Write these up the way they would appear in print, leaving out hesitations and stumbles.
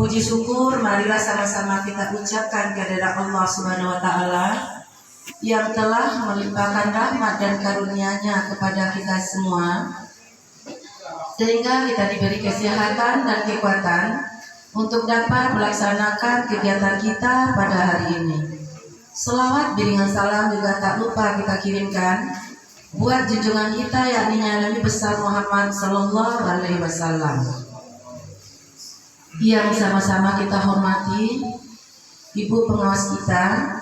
Puji syukur marilah sama-sama kita ucapkan kehadirat Allah Subhanahu wa taala yang telah melimpahkan rahmat dan karunia-Nya kepada kita semua sehingga kita diberi kesehatan dan kekuatan untuk dapat melaksanakan kegiatan kita pada hari ini. Selawat biringan salam juga tak lupa kita kirimkan buat junjungan kita yakni Nabi besar Muhammad sallallahu alaihi wasallam. Yang sama-sama kita hormati Ibu pengawas kita,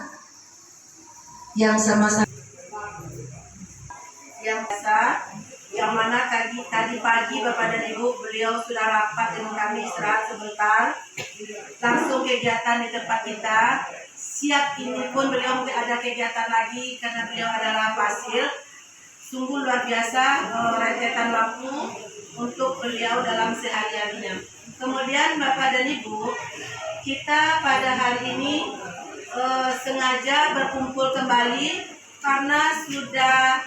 yang sama-sama yang mana tadi pagi Bapak dan Ibu beliau sudah rapat dengan kami istirahat sebentar, langsung kegiatan di tempat kita. Siap ini pun beliau mungkin ada kegiatan lagi karena beliau adalah fasil. Sungguh luar biasa rentetan waktu untuk beliau dalam sehari-harinya. Kemudian Bapak dan Ibu, kita pada hari ini sengaja berkumpul kembali karena sudah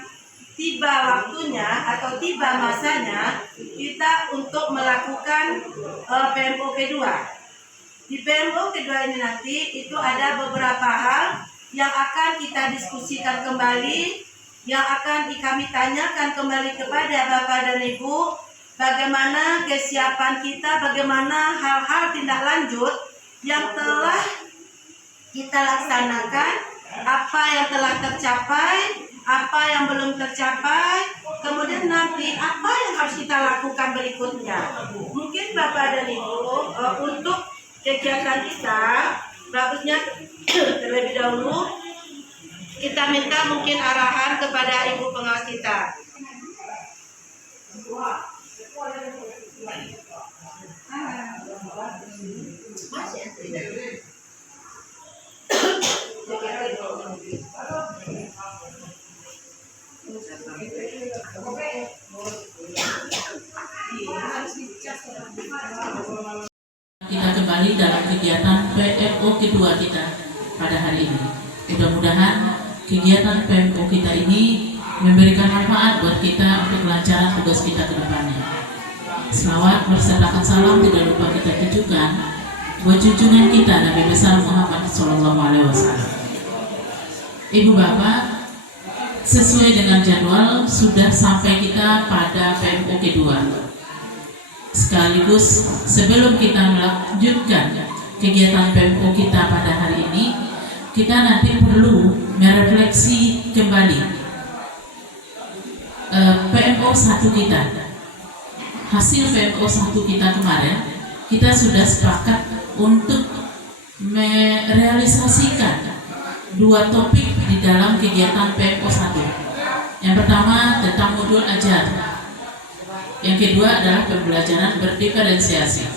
tiba waktunya atau tiba masanya kita untuk melakukan PMO kedua. Di PMO kedua ini nanti itu ada beberapa hal yang akan kita diskusikan kembali, yang akan kami tanyakan kembali kepada Bapak dan Ibu, bagaimana kesiapan kita, bagaimana hal-hal tindak lanjut yang telah kita laksanakan, apa yang telah tercapai, apa yang belum tercapai, kemudian nanti apa yang harus kita lakukan berikutnya. Mungkin Bapak dan Ibu untuk kegiatan kita, bagusnya terlebih dahulu kita minta mungkin arahan kepada Ibu pengawas kita. Kita kembali dalam kegiatan PMO kedua kita pada hari ini. Mudah-mudahan kegiatan PMO kita ini memberikan manfaat buat kita untuk kelancaran tugas kita ke depannya. Selawat bersertakan salam tidak lupa kita tujukan buat junjungan kita Nabi besar Muhammad sallallahu alaihi wasallam. Ibu Bapak, sesuai dengan jadwal sudah sampai kita pada PMO kedua. Sekaligus sebelum kita melanjutkan kegiatan PMO kita pada hari ini, kita nanti perlu merefleksi kembali PMO 1 kita. Hasil PMO 1 kita kemarin, kita sudah sepakat untuk merealisasikan 2 topik di dalam kegiatan PMO 1. Yang pertama tentang modul ajar, yang kedua adalah pembelajaran berdiferensiasi.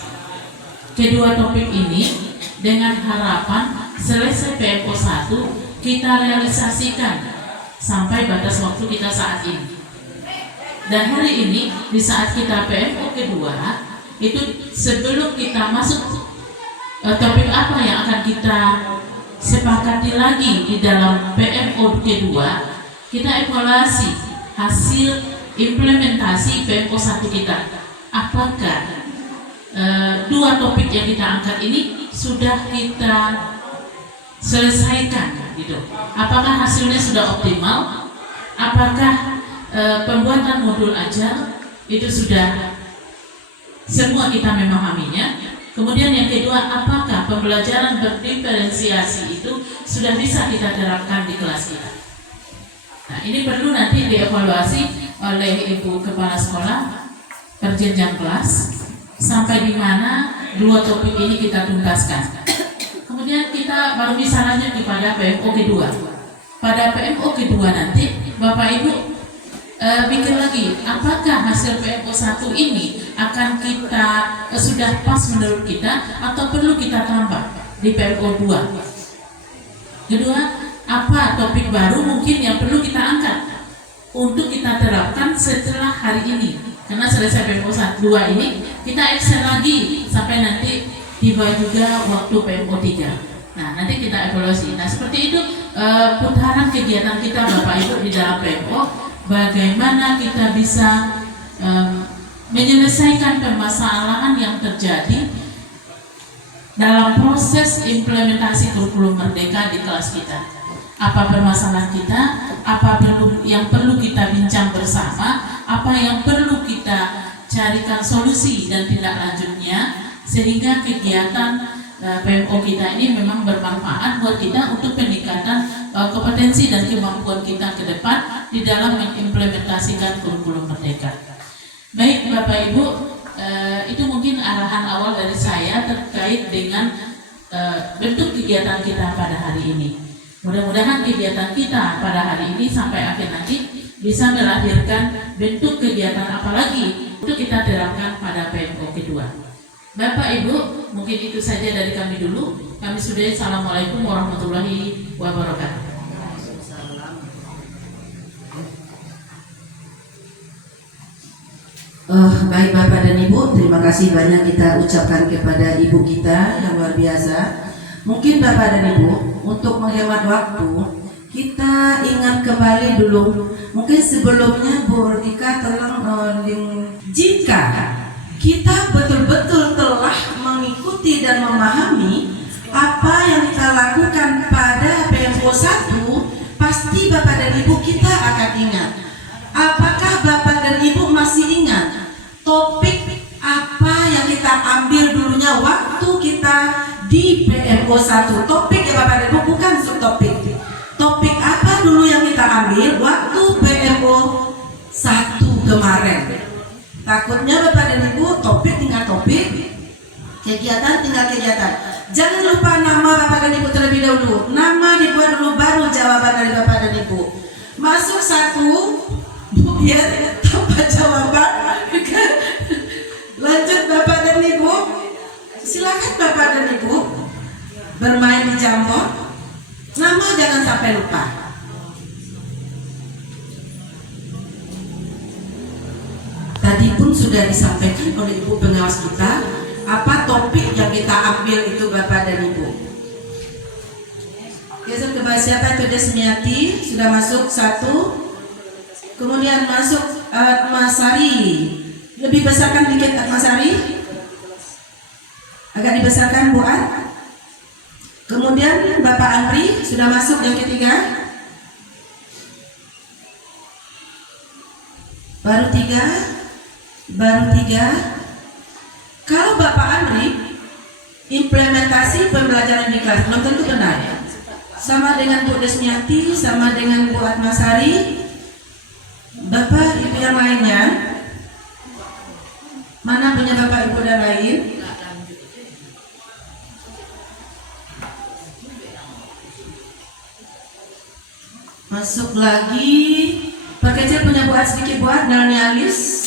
Kedua topik ini dengan harapan selesai PMO 1 kita realisasikan sampai batas waktu kita saat ini. Dan hari ini di saat kita PMO kedua itu, sebelum kita masuk topik apa yang akan kita sepakati lagi di dalam PMO kedua, kita evaluasi hasil implementasi PMO 1 kita. Apakah 2 topik yang kita angkat ini sudah kita selesaikan gitu? Apakah hasilnya sudah optimal? Apakah pembuatan modul ajar itu sudah semua kita memahaminya? Kemudian yang kedua, apakah pembelajaran berdiferensiasi itu sudah bisa kita terapkan di kelas kita? Nah, ini perlu nanti dievaluasi oleh Ibu Kepala Sekolah per jenjang kelas sampai di mana 2 topik ini kita tuntaskan. Kemudian kita baru bisa lanjut kepada PMO kedua. Pada PMO kedua nanti Bapak Ibu pikir lagi, apakah hasil PMO 1 ini akan kita sudah pas menurut kita atau perlu kita tambah di PMO 2. Kedua, apa topik baru mungkin yang perlu kita angkat untuk kita terapkan setelah hari ini. Karena selesai PMO 2 ini kita extend lagi sampai nanti tiba juga waktu PMO 3. Nah, nanti kita evaluasi. Nah, seperti itu putaran kegiatan kita Bapak Ibu di dalam PMO. Bagaimana kita bisa menyelesaikan permasalahan yang terjadi dalam proses implementasi kurikulum merdeka di kelas kita. Apa permasalahan kita, apa yang perlu kita bincang bersama, apa yang perlu kita carikan solusi dan tindak lanjutnya, sehingga kegiatan PMO kita ini memang bermanfaat buat kita untuk peningkatan kompetensi dan kemampuan kita ke depan di dalam mengimplementasikan kurikulum merdeka. Baik Bapak Ibu, itu mungkin arahan awal dari saya terkait dengan bentuk kegiatan kita pada hari ini. Mudah-mudahan kegiatan kita pada hari ini sampai akhir nanti bisa melahirkan bentuk kegiatan apa lagi untuk kita terapkan pada PMO kedua. Bapak Ibu, mungkin itu saja dari kami dulu. Kami sudahi. Assalamualaikum warahmatullahi wabarakatuh. Baik Bapak dan Ibu, terima kasih banyak kita ucapkan kepada Ibu kita yang luar biasa. Mungkin Bapak dan Ibu, untuk menghemat waktu, kita ingat kembali dulu. Mungkin sebelumnya Bu Rika tolong jika kita betul-betul telah mengikuti dan memahami apa yang kita lakukan pada PMO 1, pasti Bapak dan Ibu kita akan ingat. Apakah Bapak dan Ibu masih ingat topik apa yang kita ambil dulunya waktu kita di PMO 1? Topik ya Bapak dan Ibu, bukan subtopik. Topik apa dulu yang kita ambil waktu PMO 1 kemarin? Takutnya Bapak dan Ibu topik tinggal topik, kegiatan tinggal kegiatan. Jangan lupa nama Bapak dan Ibu terlebih dahulu. Nama dibuat dulu, baru jawaban dari Bapak dan Ibu. Masuk 1 biar tanpa jawaban. Lanjut Bapak dan Ibu. Silakan Bapak dan Ibu bermain di Jamboard. Nama jangan sampai lupa. Tadi pun sudah disampaikan oleh Ibu pengawas kita apa topik yang kita ambil itu Bapak dan Ibu. Geser ke bawah, siapa itu? Desmiati sudah masuk 1. Kemudian masuk Atmasari. Lebih besarkan dikit Atmasari. Agak dibesarkan Bu At. Kemudian Bapak Andri sudah masuk yang ketiga. Baru 3. Kalau Bapak Andri implementasi pembelajaran di kelas belum tentu benar. Sama dengan Bu Desmiati, sama dengan Bu Atmasari. Bapak Ibu yang lainnya, mana punya Bapak Ibu dan lain? Masuk lagi. Pak Kecil punya buat sedikit buat Nalnialis.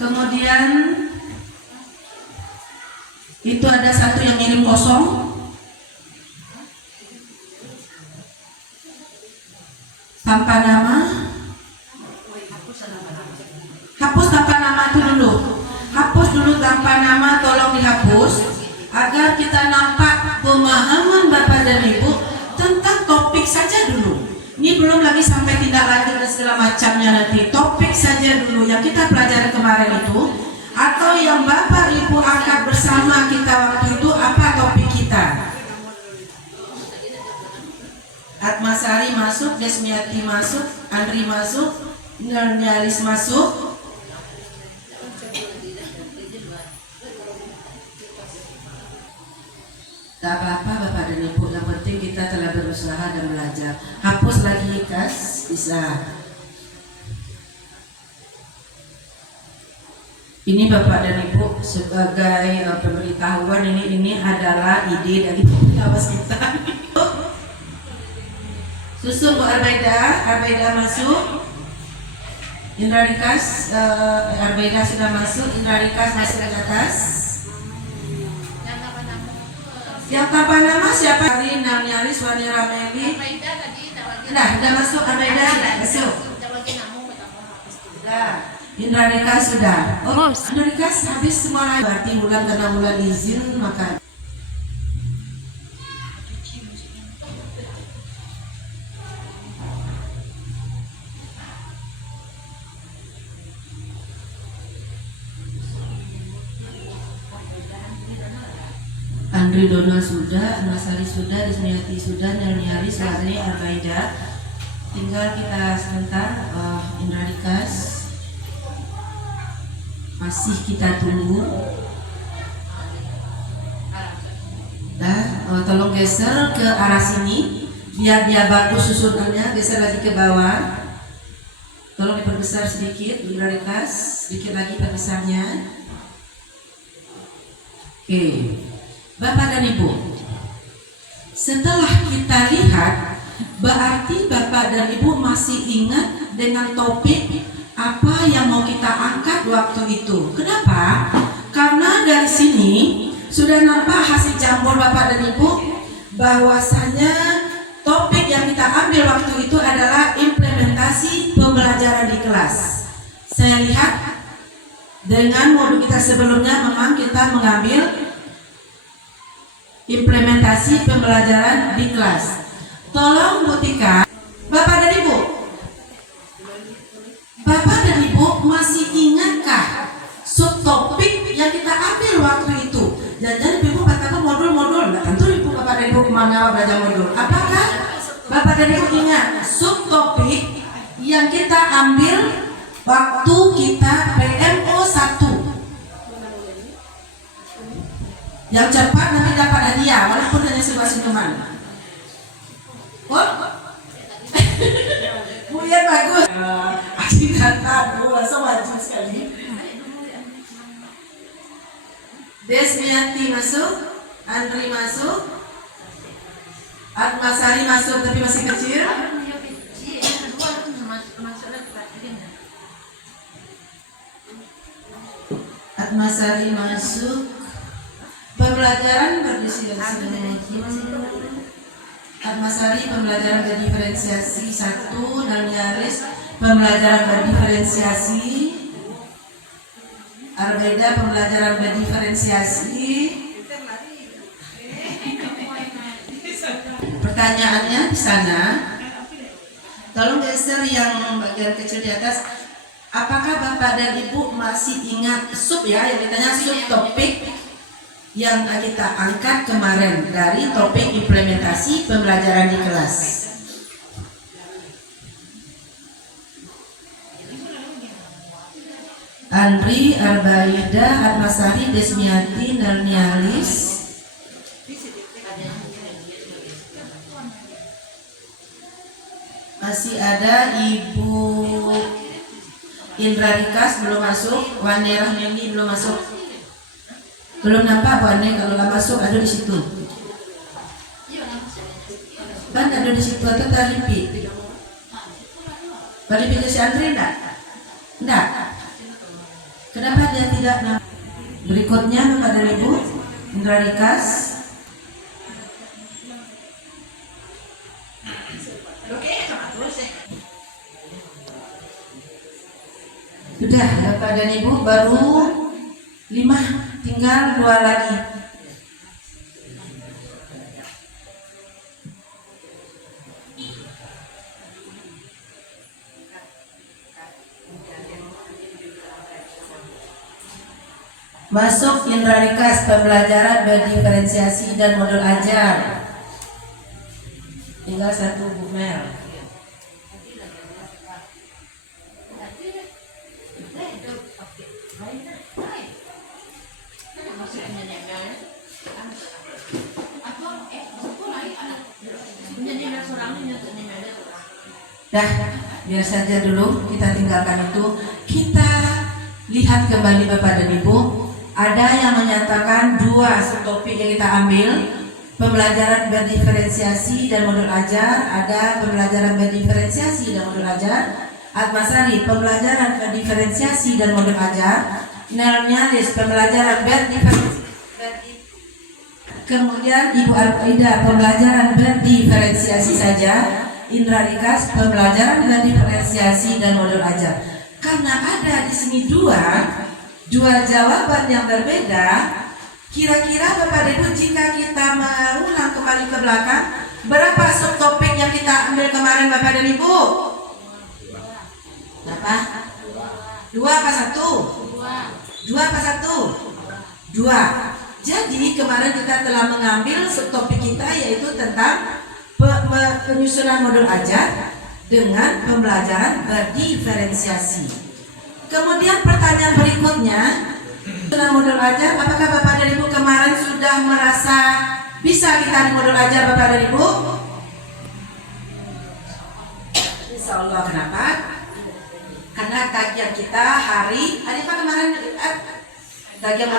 Kemudian itu ada 1 yang ngirim kosong. Tanpa nama. Hapus tanpa nama itu dulu. Hapus dulu tanpa nama, tolong dihapus agar kita nampak pemahaman Bapak dan Ibu tentang topik saja dulu. Ini belum lagi sampai tindak lanjut dan segala macamnya nanti. Topik saja dulu yang kita pelajari kemarin itu, atau yang Bapak Ibu angkat bersama kita waktu itu, apa topik kita. Atmasari masuk, Desmiati masuk, Andri masuk, Nurnialis masuk. Tak apa-apa Bapak dan Ibu, yang penting kita telah berusaha dan belajar. Hapus lagi Kas, bisa. Ini Bapak dan Ibu sebagai pemberitahuan, ini adalah ide dari pengawas kita. Susun Bu Arbeida masuk. Indra Rikas, Arbeida sudah masuk. Indra Rikas masuk ke atas. Yang tanpa nama siapa? Hari Nalnialis, Wani Rameli. Nah, sudah masuk. Arbeida sudah masuk. Sudah. Indra Rikas sudah. Oh, Indra Rikas habis semua lagi. Berarti bulan karena bulan izin maka. Andri Donald sudah, Anmasari sudah, Desmiati sudah, Nelniari, Suarni, Arbaida. Tinggal kita sebentar, Indra Dikas masih kita tunggu. Tolong geser ke arah sini biar dia bagus susunannya. Geser lagi ke bawah. Tolong diperbesar sedikit, Indra Dikas, sedikit lagi perbesarnya. Oke. Bapak dan Ibu, setelah kita lihat, berarti Bapak dan Ibu masih ingat dengan topik apa yang mau kita angkat waktu itu. Kenapa? Karena dari sini sudah nampak hasil jambor Bapak dan Ibu, bahwasanya topik yang kita ambil waktu itu adalah implementasi pembelajaran di kelas. Saya lihat dengan modul kita sebelumnya memang kita mengambil implementasi pembelajaran di kelas. Tolong buktikan, Bapak dan Ibu, Bapak dan Ibu masih ingatkah subtopik yang kita ambil waktu itu? Dan Ibu katakan modul-modul, nah, tentu Ibu Bapak dan Ibu kemana belajar modul. Apakah Bapak dan Ibu ingat subtopik yang kita ambil waktu kita PMO 1? Yang cepat nanti dapat hadiah, walaupun hanya sebuah senyuman. Oh, Bu Yan bagus. Asyik kata, Bu rasa wajib sekali. Desmiati masuk, Andri masuk, Atmasari masuk tapi masih kecil. Atmasari masuk. Pembelajaran berdiferensiasi. Atmasari pembelajaran berdiferensiasi 1, Nelniaris pembelajaran berdiferensiasi, Arbeda pembelajaran berdiferensiasi. Pertanyaannya di sana, tolong geser yang bagian kecil di atas. Apakah Bapak dan Ibu masih ingat sub ya, yang ditanya subtopik yang kita angkat kemarin dari topik implementasi pembelajaran di kelas? Andri, Arbaida, Atmasari, Desmiati, Nelnialis. Masih ada Ibu Indra Dikas belum masuk, Wane Rahmeni belum masuk. Belum nampak Bu Ane, kalau nggak masuk ada di situ. Kan ada di situ atau talipi? Talipi si Andri enggak? Enggak. Kenapa dia tidak nampak? Berikutnya Bapak dan Ibu, Indra Dikas. Sudah Bapak dan Ibu, baru 5. Tinggal 2 lagi. Masuk Indra Dikas pembelajaran berdiferensiasi dan modul ajar. Tinggal 1 Bu Mel. Dah, biar saja dulu kita tinggalkan itu. Kita lihat kembali Bapak dan Ibu. Ada yang menyatakan 2 subtopik yang kita ambil, pembelajaran berdiferensiasi dan modul ajar. Ada pembelajaran berdiferensiasi dan modul ajar. Atmasari pembelajaran berdiferensiasi dan modul ajar. Nelnialis pembelajaran berdiferensiasi. Kemudian Ibu Arbaida pembelajaran berdiferensiasi saja. Indra Dikas pembelajaran berdiferensiasi dan modul ajar. Karena ada di sini dua jawaban yang berbeda, kira-kira Bapak dan Ibu jika kita mengulang kembali ke belakang, berapa subtopik yang kita ambil kemarin Bapak dan Ibu? Berapa? 2 apa 1? 2 apa 1? 2. Jadi kemarin kita telah mengambil subtopik kita yaitu tentang penyusunan modul ajar dengan pembelajaran berdiferensiasi. Kemudian pertanyaan berikutnya, penyusunan modul ajar, apakah Bapak dan Ibu kemarin sudah merasa bisa kita di modul ajar Bapak dan Ibu? Insya Allah. Kenapa? Karena kajian kita hari apa kemarin? Kajian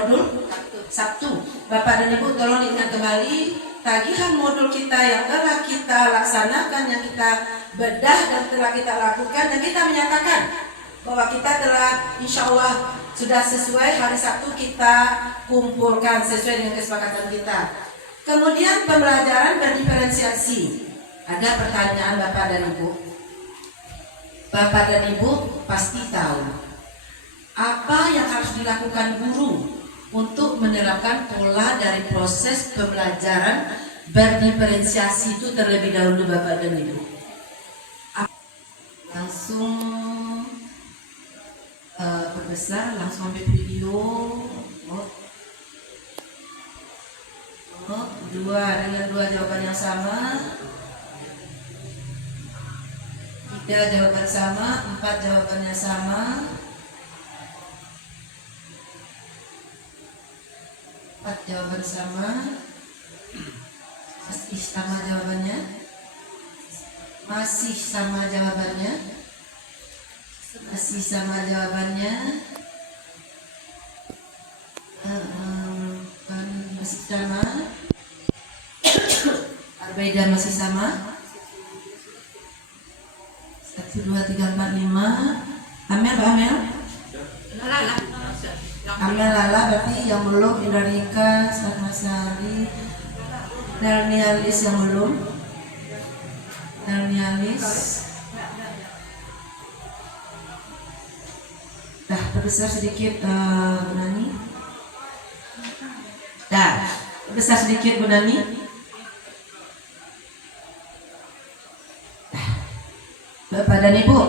modul Sabtu. Bapak dan Ibu tolong ingat kembali tagihan modul kita yang telah kita laksanakan, yang kita bedah dan telah kita lakukan, dan kita menyatakan bahwa kita telah insya Allah sudah sesuai hari Sabtu kita kumpulkan sesuai dengan kesepakatan kita. Kemudian pembelajaran berdiferensiasi. Ada pertanyaan Bapak dan Ibu. Bapak dan Ibu pasti tahu apa yang harus dilakukan guru untuk menerapkan pola dari proses pembelajaran berdiferensiasi itu terlebih dahulu Bapak dan Ibu. Langsung perbesar, langsung ambil video. Dengan dua jawaban yang sama, 3 jawaban sama, 4 jawabannya sama. 4 jawaban sama, masih sama jawabannya, masih sama jawabannya, masih sama jawabannya, masih sama, Arbeda masih sama, 1, 2, 3, 4, 5. Amel, Pak Amel? Amel Lala berarti yang belum, Indarika, Sarmasari, Darnialis yang belum, Darnialis. Dah perbesar sedikit Bu Nani. Dah perbesar sedikit Bu Nani. Bapak dan Ibu,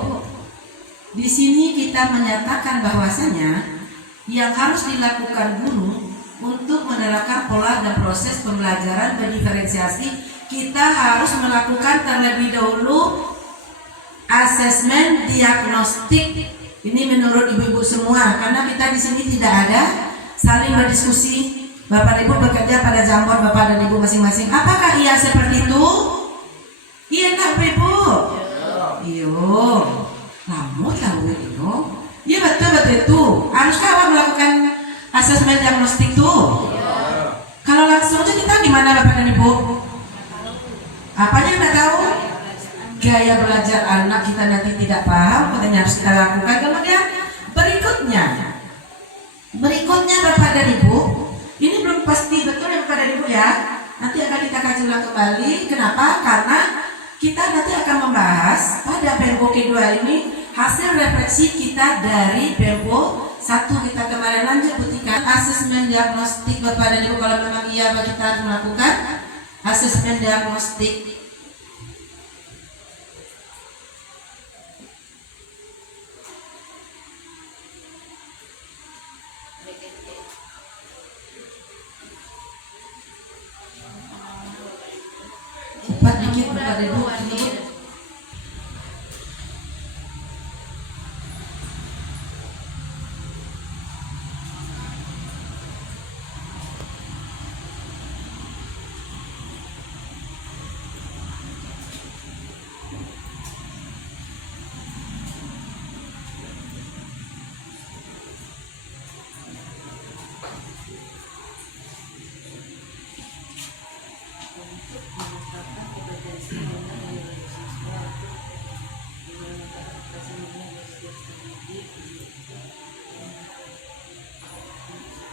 di sini kita menyatakan bahwasanya yang harus dilakukan guru untuk menerapkan pola dan proses pembelajaran berdiferensiasi, kita harus melakukan terlebih dahulu asesmen diagnostik. Ini menurut ibu-ibu semua, karena kita di sini tidak ada saling berdiskusi. Bapak dan Ibu bekerja pada jamur Bapak dan Ibu masing-masing. Apakah iya seperti itu? Iya enggak Ibu? Iyo, namun tahu itu. Iya betul itu. Haruskah awak melakukan asesmen diagnostik tuh? Ya. Kalau langsung aja kita gimana Bapak dan Ibu? Apanya nggak tahu? Gaya belajar anak kita nanti tidak paham, katanya harus kita lakukan. Kemudian berikutnya Bapak dan Ibu, ini belum pasti betul ya Bapak dan Ibu ya. Nanti akan kita kaji ulang kembali. Kenapa? Karena kita nanti akan membahas pada PMBOK 2 ini hasil refleksi kita dari PMBOK 1 kita kemarin. Lanjut buktikan asesmen diagnostik Bapak dan Ibu. Kalau memang iya kita harus melakukan asesmen diagnostik. Cepat dikit Bapak dan Ibu.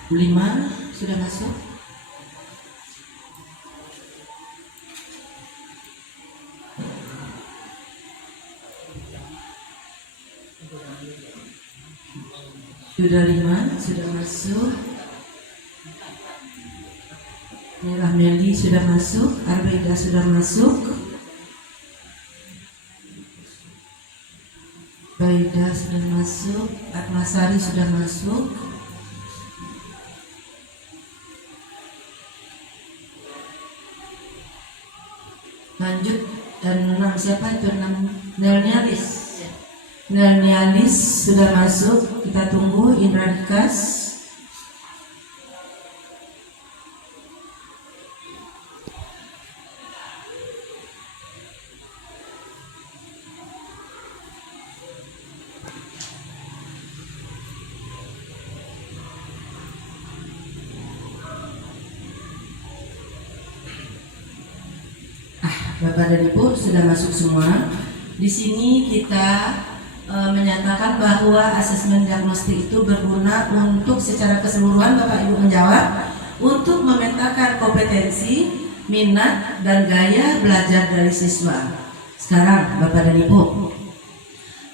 Lima sudah masuk. Sudah 5 sudah masuk. Merah Meli sudah masuk. Arbeda sudah masuk. Baida sudah masuk. Atmasari sudah masuk. Lanjut dan 6 siapa itu 6 Nelnialis. Nelnialis sudah masuk, kita tunggu Indra Dikas. Bapak dan Ibu sudah masuk semua. Di sini kita menyatakan bahwa asesmen diagnostik itu berguna untuk secara keseluruhan Bapak Ibu menjawab untuk memetakan kompetensi, minat dan gaya belajar dari siswa. Sekarang Bapak dan Ibu,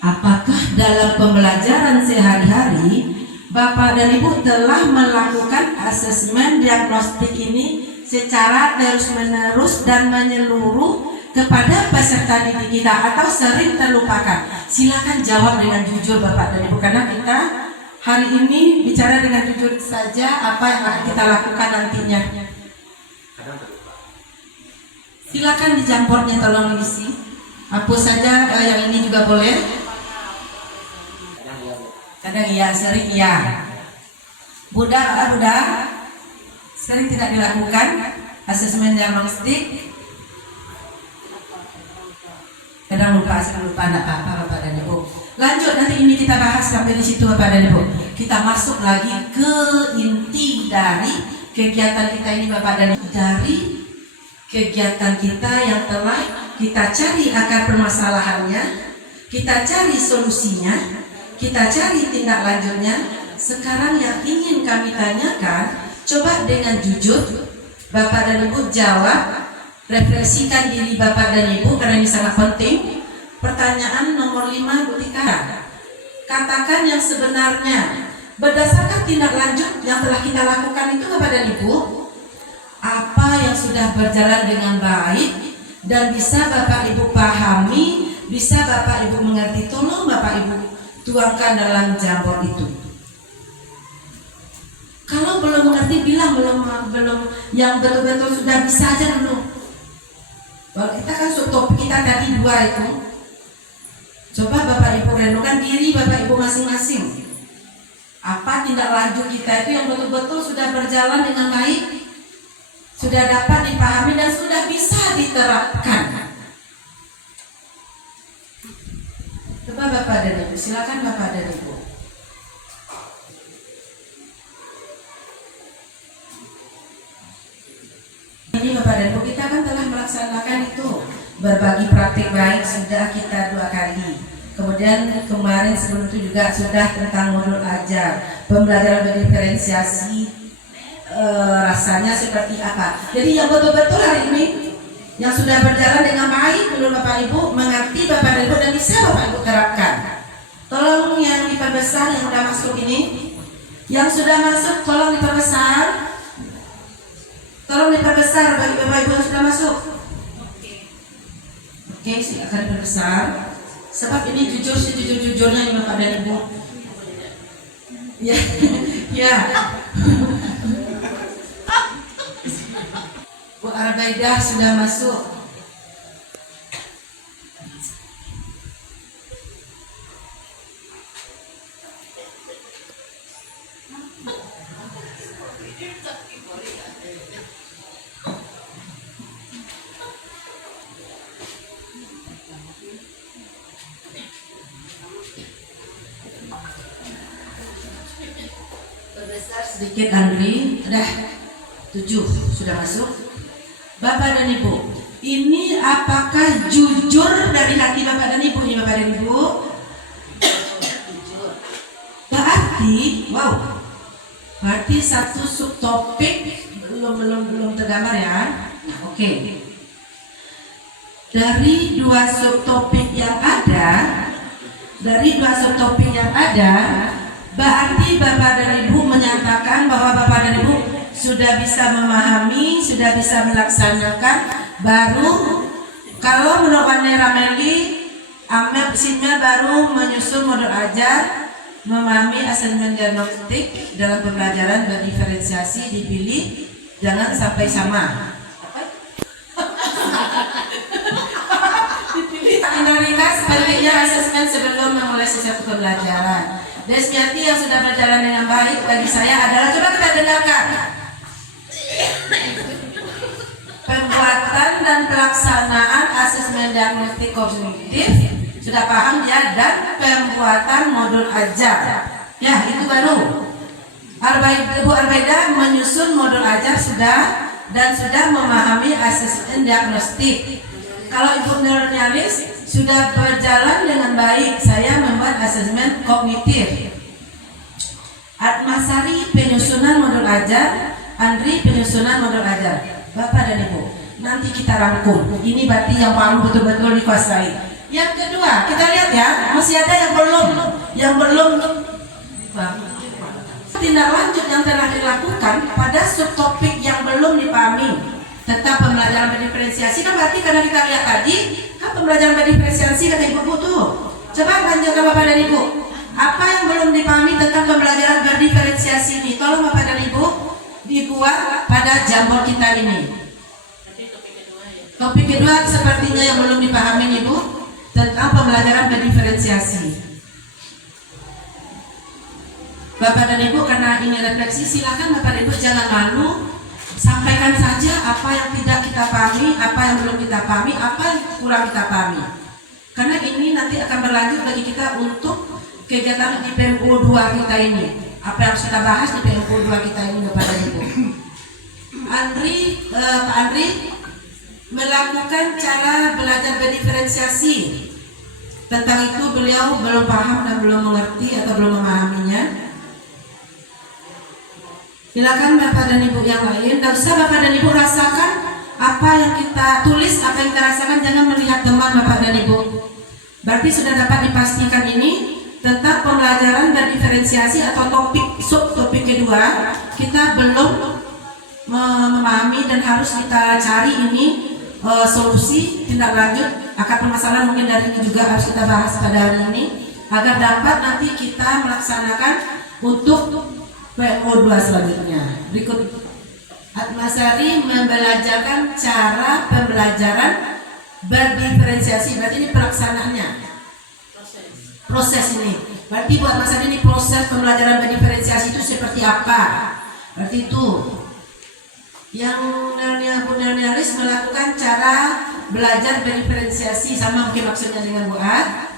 apakah dalam pembelajaran sehari-hari Bapak dan Ibu telah melakukan asesmen diagnostik ini secara terus-menerus dan menyeluruh kepada peserta didik kita atau sering terlupakan? Silakan jawab dengan jujur Bapak dan Ibu, karena kita hari ini bicara dengan jujur saja apa yang akan kita lakukan nantinya. Silakan di jambornya tolong diisi. Hapus saja yang ini juga boleh. Kadang iya, sering iya. Budak, sering tidak dilakukan asesmen diagnostik. Kadang lupa, sering lupa, tidak apa-apa Bapak dan Ibu. Lanjut, nanti ini kita bahas sampai di situ Bapak dan Ibu. Kita masuk lagi ke inti dari kegiatan kita ini Bapak dan Ibu. Dari kegiatan kita yang telah kita cari akar permasalahannya, kita cari solusinya, kita cari tindak lanjutnya. Sekarang yang ingin kami tanyakan, coba dengan jujur Bapak dan Ibu jawab, refleksikan diri Bapak dan Ibu karena ini sangat penting. Pertanyaan nomor 5 Bu Tika, katakan yang sebenarnya berdasarkan tindak lanjut yang telah kita lakukan itu Bapak dan Ibu, apa yang sudah berjalan dengan baik dan bisa Bapak Ibu pahami, bisa Bapak Ibu mengerti, tolong Bapak Ibu tuangkan dalam jambor itu. Kalau belum mengerti bilang belum yang betul-betul sudah bisa aja dulu. Kalau kita kan subtopik kita tadi 2 itu. Coba Bapak Ibu renungkan diri Bapak Ibu masing-masing. Apa tindak lanjut kita itu yang betul-betul sudah berjalan dengan baik, sudah dapat dipahami dan sudah bisa diterapkan. Coba Bapak dan Ibu, silakan Bapak dan Ibu. Ini Bapak dan Ibu, kita kan telah melaksanakan itu berbagi praktik baik sudah kita 2 kali. Kemudian kemarin sebelum itu juga sudah tentang modul ajar, pembelajaran berdiferensiasi, rasanya seperti apa. Jadi yang betul-betul hari ini yang sudah berjalan dengan baik menurut Bapak Ibu, mengerti Bapak dan Ibu dan bisa Bapak Ibu terapkan. Tolong yang diperbesar yang sudah masuk ini, yang sudah masuk tolong diperbesar. Tolong diperbesar bagi Bapak Ibu yang sudah masuk. Oke, silakan diperbesar. Sebab ini jujur sejujur-jujurnya nih Bapak dan Ibu. Ya, ya. Bu Arbaidah sudah masuk. Sedikit Andri, udah 7 sudah masuk. Bapak dan Ibu, ini apakah jujur dari hati Bapak dan Ibu nih Bapak dan Ibu? Berarti, wow, berarti satu subtopik belum tergambar ya. Oke. Dari 2 subtopik yang ada, berarti Bapak dan Ibu menyatakan bahwa Bapak dan Ibu sudah bisa memahami, sudah bisa melaksanakan. Baru kalau menurut Wane Rameli, Ahmed Sinnya baru menyusun modul ajar, memahami asesmen diagnostik dalam pembelajaran berdiferensiasi dipilih, jangan sampai sama. pentingnya asesmen sebelum memulai sesuatu pembelajaran. Desmiati yang sudah berjalan dengan baik bagi saya adalah, coba kita dengarkan, pembuatan dan pelaksanaan asesmen diagnostik kognitif, sudah paham ya, dan pembuatan modul ajar. Ya, itu baru. Ibu Arbeida menyusun modul ajar sudah, dan sudah memahami asesmen diagnostik. Kalau Ibu Nurnialis sudah berjalan dengan baik, saya membuat asesmen kognitif. Atmasari penyusunan modul ajar, Andri penyusunan modul ajar. Bapak dan Ibu, nanti kita rangkum. Ini berarti yang paling betul-betul dikuasai. Yang kedua, kita lihat ya, masih ada yang belum tindak lanjut yang telah dilakukan pada subtopik yang belum dipahami tentang pembelajaran berdiferensiasi. Kan berarti karena kita lihat tadi kan pembelajaran berdiferensiasi kata Ibu tuh. Coba lanjutkan Bapak dan Ibu. Apa yang belum dipahami tentang pembelajaran berdiferensiasi ini? Tolong Bapak dan Ibu dibuat pada jambol kita ini. Topik kedua sepertinya yang belum dipahami Ibu tentang pembelajaran berdiferensiasi. Bapak dan Ibu, karena ini refleksi, silakan Bapak dan Ibu jangan malu, sampaikan saja apa yang tidak kita pahami, apa yang belum kita pahami, apa yang kurang kita pahami. Karena ini nanti akan berlanjut bagi kita untuk kegiatan di PMU 2 kita ini. Apa yang kita bahas di PMU 2 kita ini Bapak dan Ibu. Pak Andri melakukan cara belajar berdiferensiasi. Tentang itu beliau belum paham dan belum mengerti atau belum memahaminya. Silakan Bapak dan Ibu yang lain. Tidak usah Bapak dan Ibu rasakan apa yang kita tulis, apa yang kita rasakan, jangan melihat teman Bapak dan Ibu. Berarti sudah dapat dipastikan ini tentang pembelajaran berdiferensiasi atau subtopik kedua kita belum memahami dan harus kita cari ini solusi tindak lanjut akar permasalahan. Mungkin dari ini juga harus kita bahas pada hari ini agar dapat nanti kita melaksanakan untuk PMU 2 selanjutnya. Berikut, Atmasari membelajarkan cara pembelajaran berdiferensiasi. Berarti ini pelaksanaannya, proses ini. Berarti buat Atmasari ini proses pembelajaran berdiferensiasi itu seperti apa? Berarti itu yang Bu Nurnialis melakukan cara belajar berdiferensiasi, sama mungkin maksudnya dengan Bu Ad.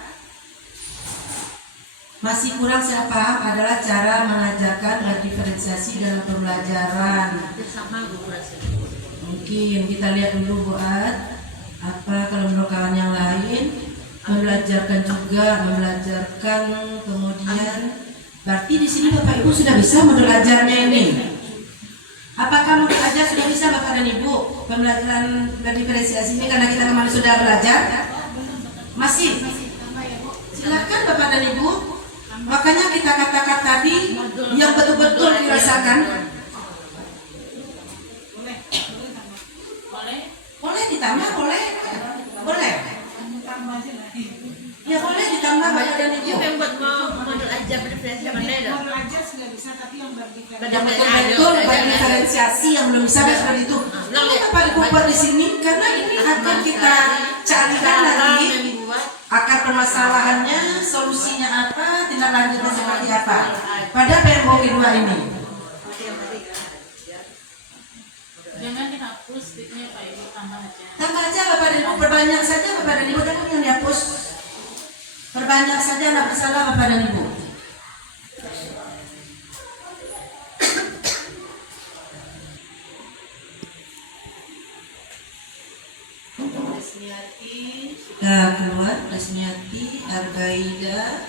Masih kurang saya paham adalah cara mengajarkan berdiferensiasi dalam pembelajaran. Mungkin kita lihat dulu Bu Ad, apa kalau menurut kawan yang lain membelajarkan juga, kemudian berarti di sini Bapak Ibu sudah bisa modul ajarnya ini. Apakah modul ajar sudah bisa Bapak dan Ibu pembelajaran berdiferensiasi ini karena kita kemarin sudah belajar? Masih? Silakan Bapak dan Ibu. Makanya kita katakan tadi yang betul-betul dirasakan. Boleh ditambah, boleh. Ya boleh ditambah Bapak dan Ibu. Yang buat modul ajar berdiferensiasi mana? Modul ajar sudah bisa, tapi yang berdiferensiasi. Yang betul-betul berdiferensiasi yang belum bisa seperti itu. Lalu Bapak Ibu buat di sini karena ini akan kita carikan lagi akar permasalahannya, solusinya apa, tindak lanjutnya seperti apa pada PMU 2 ini. Jangan dihapus sticknya Pak Ibu, tambah aja. Tambah aja Bapak dan Ibu, perbanyak saja Bapak dan Ibu, jangan yang dihapus. Perbanyak saja, tidak bersalah Bapak dan Ibu. Sudah keluar Desmiati, Arbeida.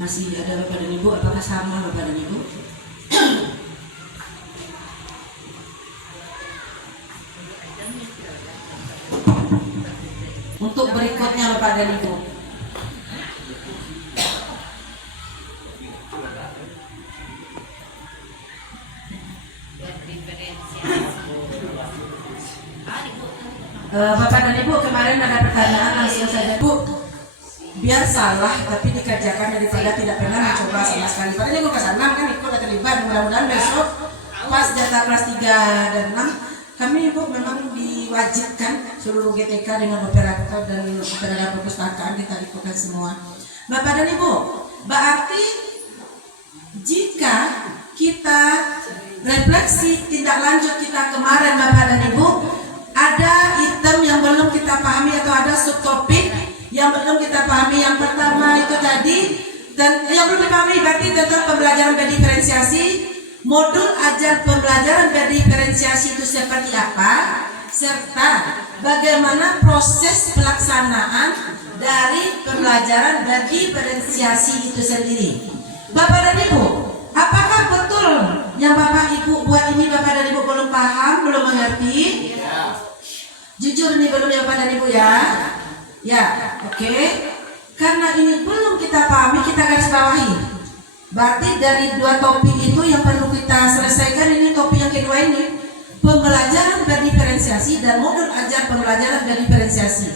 Masih ada Bapak dan Ibu, apakah sama Bapak dan Ibu? Untuk berikutnya Bapak dan Ibu, kemarin ada pertanyaan langsung saja Bu. Biar salah tapi dikerjakan daripada tidak pernah mencoba sama sekali. Padahal ini gue kelas 6 kan ikut terlibat. Mudah-mudahan besok pas jatah kelas 3 dan 6 kami Ibu memang diwajibkan seluruh GTK dengan operator dan operator perpustakaan kita ikutkan semua. Bapak dan Ibu, berarti jika kita refleksi tindak lanjut kita kemarin Bapak dan Ibu, ada item yang belum kita pahami atau ada subtopik yang belum kita pahami. Yang pertama itu tadi, dan yang belum dipahami berarti tentang pembelajaran berdiferensiasi. Modul ajar pembelajaran berdiferensiasi itu seperti apa, serta bagaimana proses pelaksanaan dari pembelajaran berdiferensiasi itu sendiri. Bapak dan Ibu, apakah betul yang Bapak Ibu buat ini Bapak dan Ibu belum paham, belum mengerti? Jujur ini belum ya Bapak dan Ibu ya? Ya, oke. Karena ini belum kita pahami, kita garis bawahi. Berarti dari dua topik itu yang perlu kita selesaikan, ini topik yang kedua ini, pembelajaran berdiferensiasi dan modul ajar pembelajaran berdiferensiasi.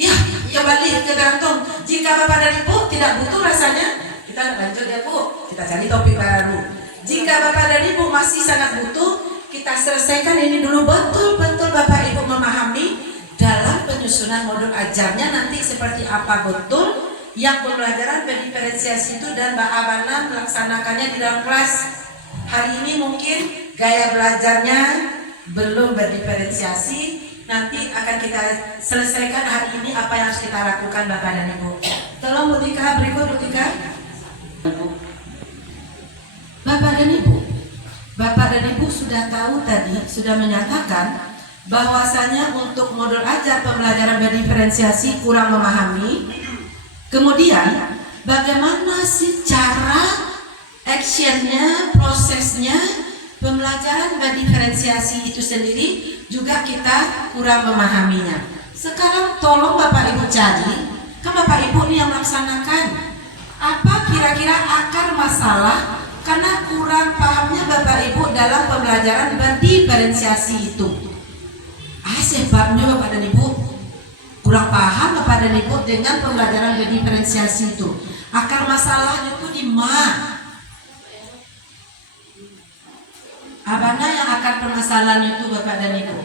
Ya, kembali ke gantung. Jika Bapak dan Ibu tidak butuh rasanya, kita lanjut ya Bu, kita cari topik baru. Jika Bapak dan Ibu masih sangat butuh, kita selesaikan ini dulu betul-betul Bapak Ibu memahami dalam penyusunan modul ajarnya nanti seperti apa betul yang pembelajaran berdiferensiasi itu dan bagaimana melaksanakannya di dalam kelas. Hari ini mungkin gaya belajarnya belum berdiferensiasi, nanti akan kita selesaikan hari ini apa yang harus kita lakukan Bapak dan Ibu. Tolong Butika, berikut Butika. Bapak dan Ibu, Bapak dan Ibu sudah tahu tadi, sudah menyatakan bahwasanya untuk modul ajar pembelajaran berdiferensiasi kurang memahami. Kemudian bagaimana sih cara actionnya, prosesnya pembelajaran berdiferensiasi itu sendiri juga kita kurang memahaminya. Sekarang tolong Bapak Ibu cari, kan Bapak Ibu ini yang melaksanakan, apa kira-kira akar masalah karena kurang pahamnya Bapak Ibu dalam pembelajaran berdiferensiasi itu. Sebabnya Bapak dan Ibu kurang paham Bapak dan Ibu dengan pembelajaran berdiferensiasi itu. Akar masalahnya itu di mana? Abana yang akar permasalahannya itu Bapak dan Ibu?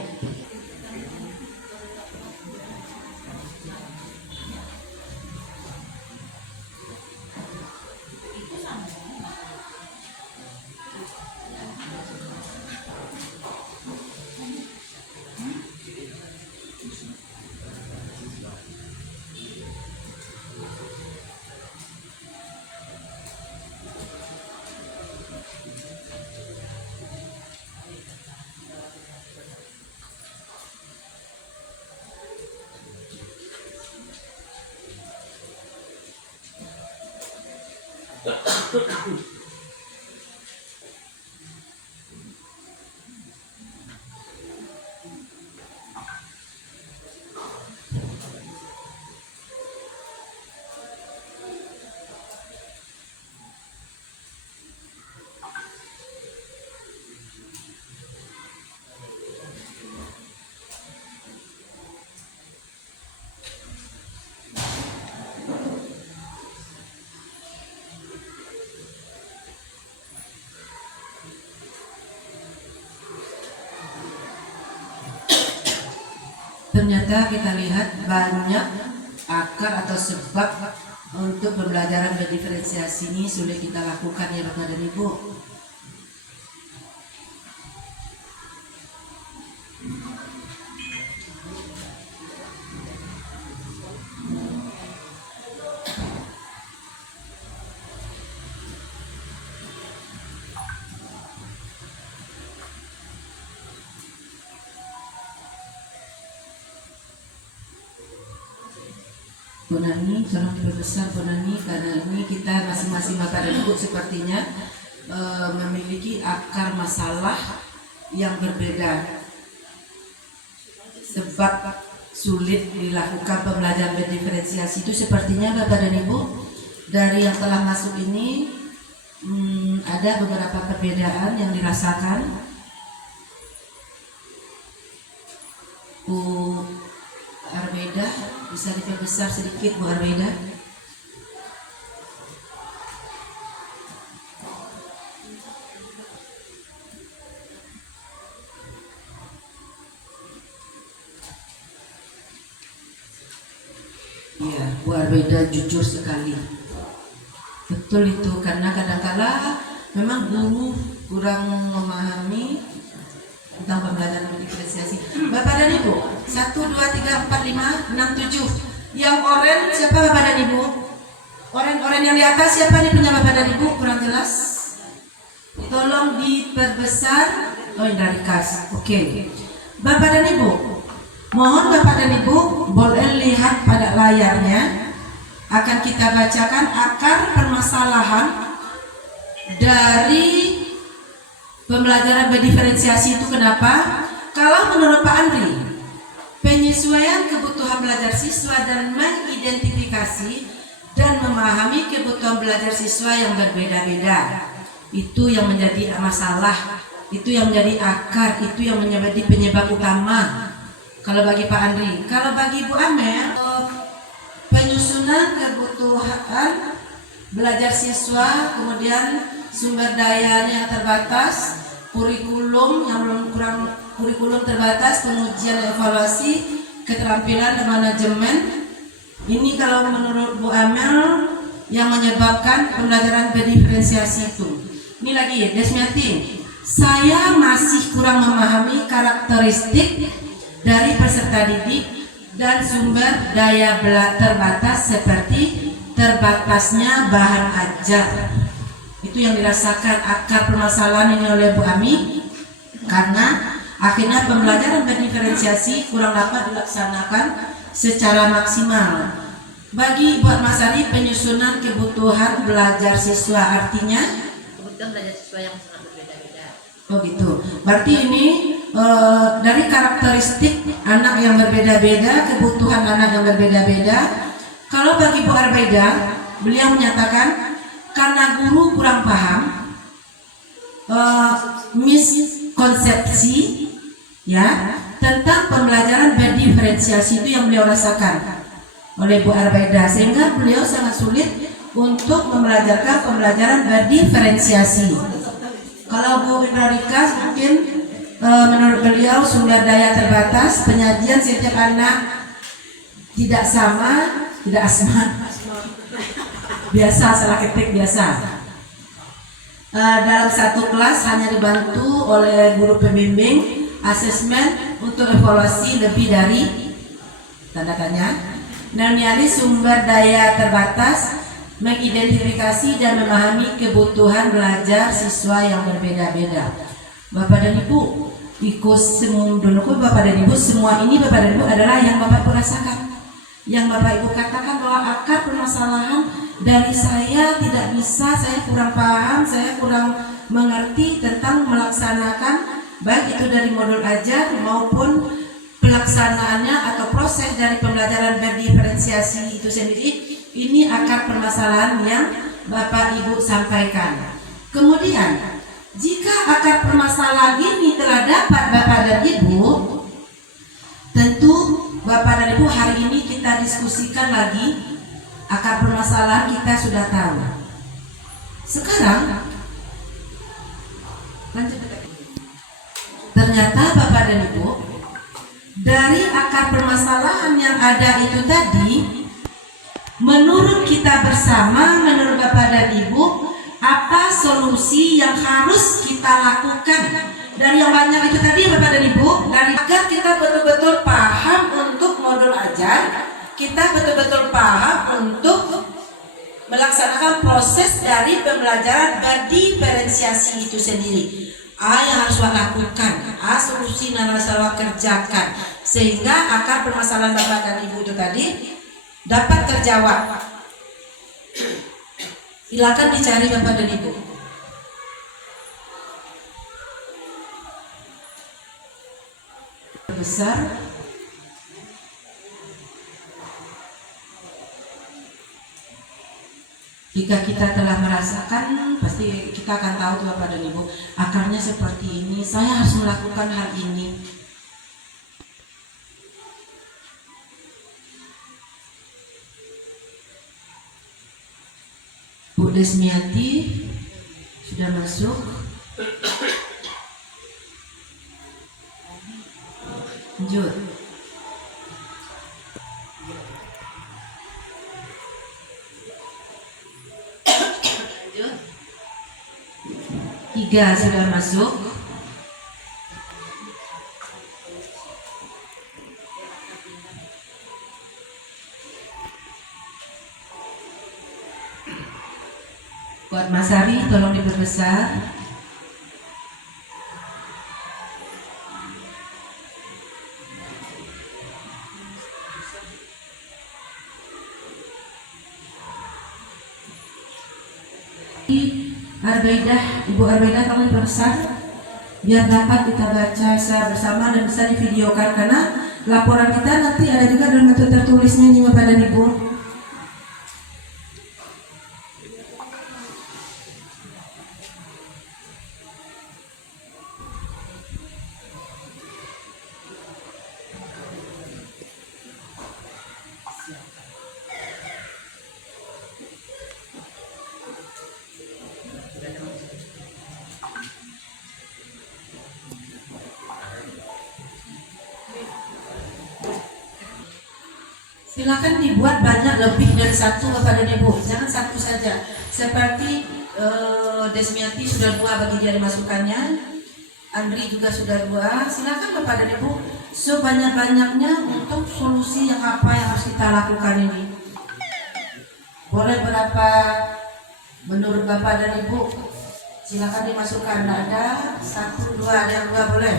Ternyata kita lihat banyak akar atau sebab untuk pembelajaran berdiferensiasi ini sulit kita lakukan ya Bapak dan Ibu. Bonani, tolong diperbesar Bonani, karena ini kita masing-masing Bapak dan Ibu sepertinya memiliki akar masalah yang berbeda. Sebab sulit dilakukan pembelajaran berdiferensiasi itu sepertinya Bapak dan Ibu dari yang telah masuk ini ada beberapa perbedaan yang dirasakan. Bu Arbeda, bisa diperbesar sedikit Bu Arbeda. Iya, Bu Arbeda jujur sekali. Betul itu, karena kadang-kala memang guru kurang memahami tentang pembelajaran diferensiasi. Bapak dan Ibu, 1, 2, 3, 4, 5, 6, 7. Yang oranye siapa Bapak dan Ibu? Oranye yang di atas siapa nih punya Bapak dan Ibu? Kurang jelas. Tolong diperbesar. Oh, dari kas. Oke. Bapak dan Ibu, mohon Bapak dan Ibu boleh lihat pada layarnya. Akan kita bacakan akar permasalahan dari pembelajaran berdiferensiasi itu. Kenapa? Kalau menurut Pak Andri, penyesuaian kebutuhan belajar siswa dan mengidentifikasi dan memahami kebutuhan belajar siswa yang berbeda-beda, itu yang menjadi masalah, itu yang menjadi akar, itu yang menjadi penyebab utama. Kalau bagi Pak Andri, kalau bagi Bu Amel, penyusunan kebutuhan belajar siswa, kemudian sumber dayanya yang terbatas, kurikulum yang kurikulum terbatas, pengujian evaluasi, keterampilan dan manajemen. Ini kalau menurut Bu Amel yang menyebabkan pembelajaran berdiferensiasi itu. Ini lagi Desmiati, saya masih kurang memahami karakteristik dari peserta didik dan sumber daya terbatas seperti terbatasnya bahan ajar. Itu yang dirasakan akar permasalahan ini oleh Bu Ami, karena akhirnya pembelajaran berdiferensiasi kurang dapat dilaksanakan secara maksimal. Bagi buat Mas Ari, penyusunan kebutuhan belajar siswa artinya Kebutuhan belajar siswa yang sangat berbeda-beda. oh gitu. Berarti ini dari karakteristik anak yang berbeda-beda, kebutuhan anak yang berbeda-beda. Kalau bagi Bu Arbeda, beliau menyatakan karena guru kurang paham, miskonsepsi ya tentang pembelajaran berdiferensiasi itu yang beliau rasakan oleh Bu Arbeda, sehingga beliau sangat sulit untuk membelajarkan pembelajaran berdiferensiasi. Kalau Bu Rika mungkin menurut beliau sumber daya terbatas, penyajian setiap anak tidak sama, tidak sama, biasa salah ketik biasa. Dalam satu kelas hanya dibantu oleh guru pembimbing, asesmen untuk evaluasi lebih dari tanda tanya. Dan sumber daya terbatas, mengidentifikasi dan memahami kebutuhan belajar siswa yang berbeda-beda. Bapak dan Ibu, Bapak dan Ibu, semua ini Bapak dan Ibu adalah yang Bapak Ibu rasakan, yang Bapak Ibu katakan bahwa akar permasalahan dari saya tidak bisa, saya kurang paham, saya kurang mengerti tentang melaksanakan baik itu dari modul ajar maupun pelaksanaannya atau proses dari pembelajaran berdiferensiasi itu sendiri. Ini akar permasalahan yang Bapak Ibu sampaikan. Kemudian jika akar permasalahan ini telah dapat Bapak dan Ibu, tentu Bapak dan Ibu hari ini kita diskusikan lagi. Akar permasalahan kita sudah tahu. Sekarang lanjut. Ternyata Bapak dan Ibu, dari akar permasalahan yang ada itu tadi, menurut kita bersama, menurut Bapak dan Ibu, apa solusi yang harus kita lakukan dari yang banyak itu tadi Bapak dan Ibu, dari agar kita betul-betul paham untuk modul ajar, kita betul-betul paham untuk melaksanakan proses dari pembelajaran berdiferensiasi itu sendiri. Yang harus lakukan, solusi yang harus kerjakan, sehingga akar permasalahan Bapak dan Ibu itu tadi dapat terjawab. Silakan dicari Bapak dan Ibu. Besar. Jika kita telah merasakan, pasti kita akan tahu tuh Bapak dan Ibu, akarnya seperti ini, saya harus melakukan hal ini. Bu Desmiati sudah masuk. Lanjut. Tiga sudah masuk. Buat Mas Ari tolong diperbesar. Arbaidah, Ibu Arbaidah tolong diperbesar biar dapat kita baca secara bersama dan bisa divideokan, karena laporan kita nanti ada juga dalam bentuk tertulisnya nih Bapak dan Ibu. Silakan dibuat banyak, lebih dari satu Bapak dan Ibu, jangan satu saja. Seperti Desmiati sudah 2 bagi dia dimasukkannya, Andri juga sudah 2. Silakan Bapak dan Ibu sebanyak-banyaknya untuk solusi yang apa yang harus kita lakukan ini. Boleh berapa menurut Bapak dan Ibu? Silakan dimasukkan. Ada 1, 2, ada yang 2 boleh.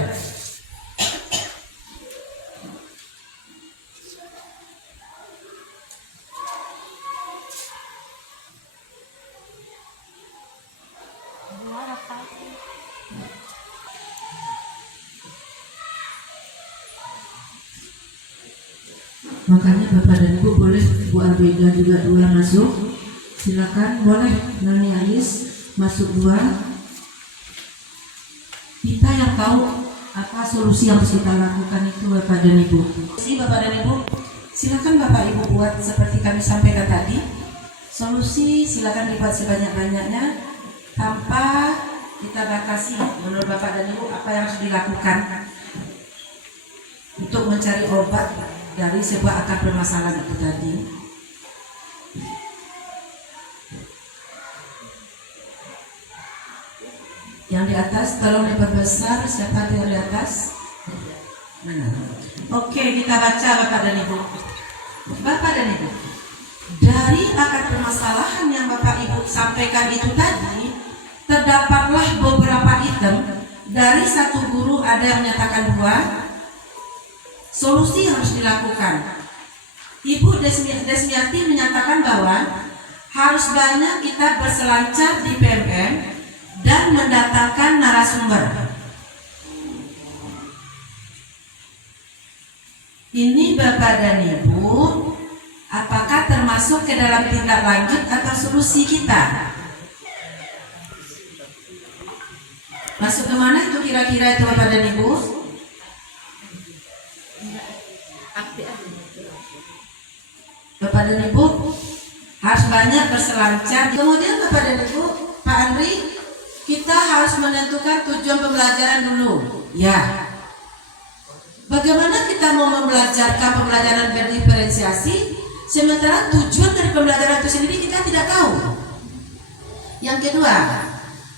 Makanya Bapak dan Ibu boleh Bu Arbeda juga 2 masuk. Silakan, boleh Nani Ais masuk 2. Kita yang tahu apa solusi yang harus kita lakukan itu Bapak dan Ibu. Bapak dan Ibu, silakan Bapak Ibu buat seperti kami sampaikan tadi. Solusi silakan dibuat sebanyak-banyaknya tanpa kita batasi menurut Bapak dan Ibu apa yang harus dilakukan untuk mencari obat dari sebuah akar permasalahan itu tadi. Yang di atas tolong diperbesar. Siapa yang di atas? Mana? Oke, kita baca Bapak dan Ibu. Bapak dan Ibu, dari akar permasalahan yang Bapak Ibu sampaikan itu tadi, terdapatlah beberapa item. Dari satu guru ada yang menyatakan 2 solusi yang harus dilakukan. Ibu Desmiati menyatakan bahwa harus banyak kita berselancar di PMM dan mendatangkan narasumber. Ini Bapak dan Ibu, apakah termasuk ke dalam tindak lanjut atau solusi kita? Masuk kemana itu kira-kira itu Bapak dan Ibu? Bapak dan Ibu harus banyak berselancar. Kemudian Bapak dan Ibu, Pak Andri, kita harus menentukan tujuan pembelajaran dulu. Ya. Bagaimana kita mau membelajarkan pembelajaran berdiferensiasi sementara tujuan dari pembelajaran itu sendiri kita tidak tahu. Yang kedua,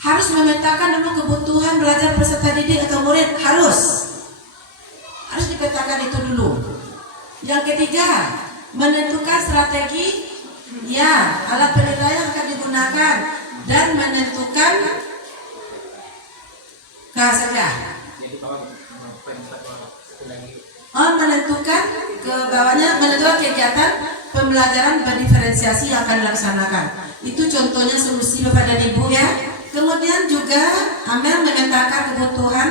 harus memetakan dulu kebutuhan belajar peserta didik atau murid, harus dipetakan itu dulu. Yang ketiga, menentukan strategi alat penilaian yang akan digunakan dan menentukan menentukan kegiatan pembelajaran berdiferensiasi yang akan dilaksanakan. Itu contohnya solusi Bapak dan Ibu ya. Kemudian juga Amel memetakan kebutuhan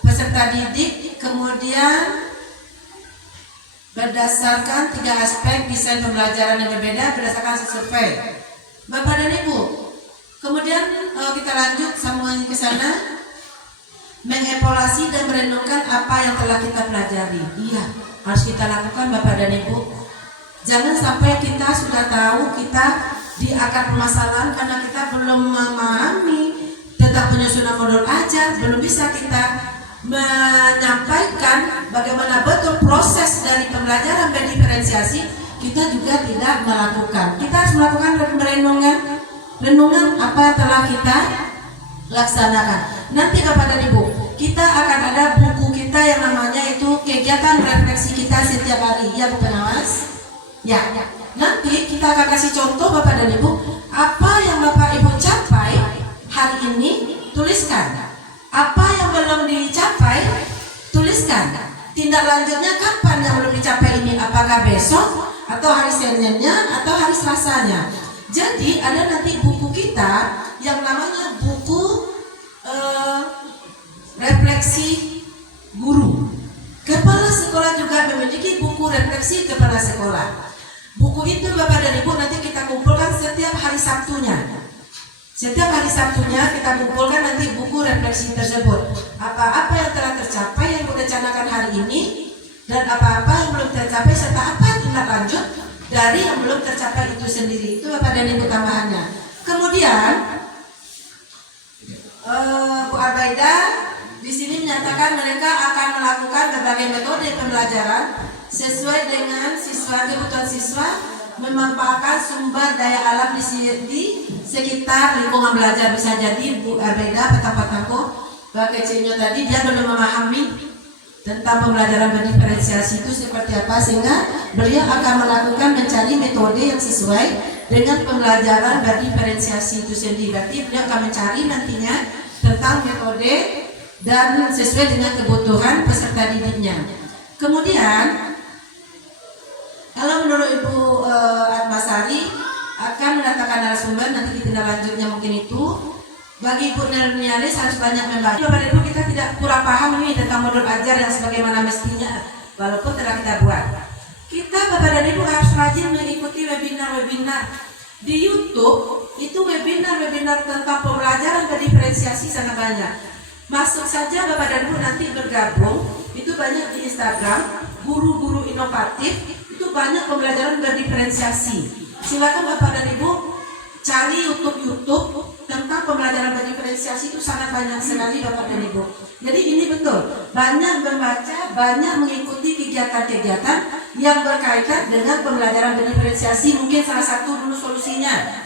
peserta didik, kemudian berdasarkan 3 aspek desain pembelajaran yang berbeda berdasarkan survei. Bapak dan Ibu, kemudian kita lanjut semuanya ke sana, mengevaluasi dan merenungkan apa yang telah kita pelajari. Iya, harus kita lakukan Bapak dan Ibu. Jangan sampai kita sudah tahu, kita di akar permasalahan karena kita belum memahami tentang penyusunan modul ajar, belum bisa kita menyampaikan bagaimana betul proses dari pembelajaran berdiferensiasi, kita juga tidak melakukan. Kita harus melakukan renungan apa yang telah kita laksanakan. Nanti Bapak dan Ibu, kita akan ada buku kita yang namanya itu kegiatan refleksi kita setiap hari, ya Bu Pengawas. Ya. Nanti kita akan kasih contoh Bapak dan Ibu, apa yang Bapak Ibu capai hari ini, tuliskan. Apa yang belum dicapai, tuliskan. Tindak lanjutnya kapan yang belum dicapai ini, apakah besok atau hari Seninnya atau hari Selasanya. Jadi ada nanti buku kita yang namanya buku refleksi guru. Kepala sekolah juga memiliki buku refleksi kepala sekolah. Buku itu Bapak dan Ibu nanti kita kumpulkan setiap hari Sabtunya. Setiap hari Sabtunya kita kumpulkan nanti buku refleksi tersebut. Apa-apa yang telah tercapai yang direncanakan hari ini, dan apa-apa yang belum tercapai serta apa tindak lanjut dari yang belum tercapai itu sendiri. Itu Bapak dan Ibu tambahannya. Kemudian Bu Arbaida di sini menyatakan mereka akan melakukan berbagai metode pembelajaran sesuai dengan kebutuhan siswa, memanfaatkan sumber daya alam di sekitar lingkungan belajar. Bisa jadi Bu Arbaida petang-petangku kecilnya tadi dia belum memahami tentang pembelajaran berdiferensiasi itu seperti apa, sehingga beliau akan melakukan mencari metode yang sesuai dengan pembelajaran berdiferensiasi itu sendiri. Berarti beliau akan mencari nantinya tentang metode dan sesuai dengan kebutuhan peserta didiknya. Kemudian kalau menurut Ibu Atmasari akan mendatangkan narasumber, nanti tindak lanjutnya mungkin itu. Bagi Ibu Nurnialis harus banyak membaca. Bapak dan Ibu, kita tidak kurang paham ini tentang modul ajar yang sebagaimana mestinya, walaupun telah kita buat. Kita Bapak dan Ibu harus rajin mengikuti webinar-webinar di YouTube. Itu webinar-webinar tentang pembelajaran berdiferensiasi sangat banyak. Masuk saja Bapak dan Ibu nanti bergabung. Itu banyak di Instagram, guru-guru inovatif. Itu banyak pembelajaran berdiferensiasi. Silakan Bapak dan Ibu cari YouTube tentang pembelajaran berdiferensiasi, itu sangat banyak sekali Bapak dan Ibu. Jadi ini betul, banyak membaca, banyak mengikuti kegiatan-kegiatan yang berkaitan dengan pembelajaran berdiferensiasi. Mungkin salah satu dulu solusinya.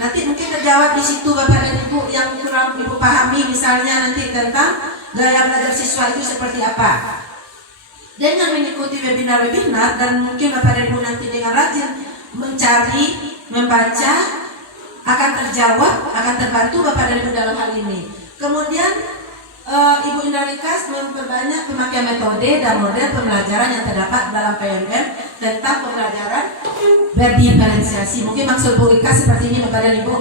Nanti mungkin terjawab di situ Bapak dan Ibu yang kurang Ibu pahami, misalnya nanti tentang gaya belajar siswa itu seperti apa. Dengan mengikuti webinar-webinar, dan mungkin Bapak dan Ibu nanti dengan rajin mencari, membaca, akan terjawab, akan terbantu Bapak dan Ibu dalam hal ini. Kemudian Ibu Indarikas memperbanyak pemakaian metode dan model pembelajaran yang terdapat dalam PMM tentang pembelajaran berdiferensiasi. Mungkin maksud Bu Ika seperti ini Bapak dan Ibu,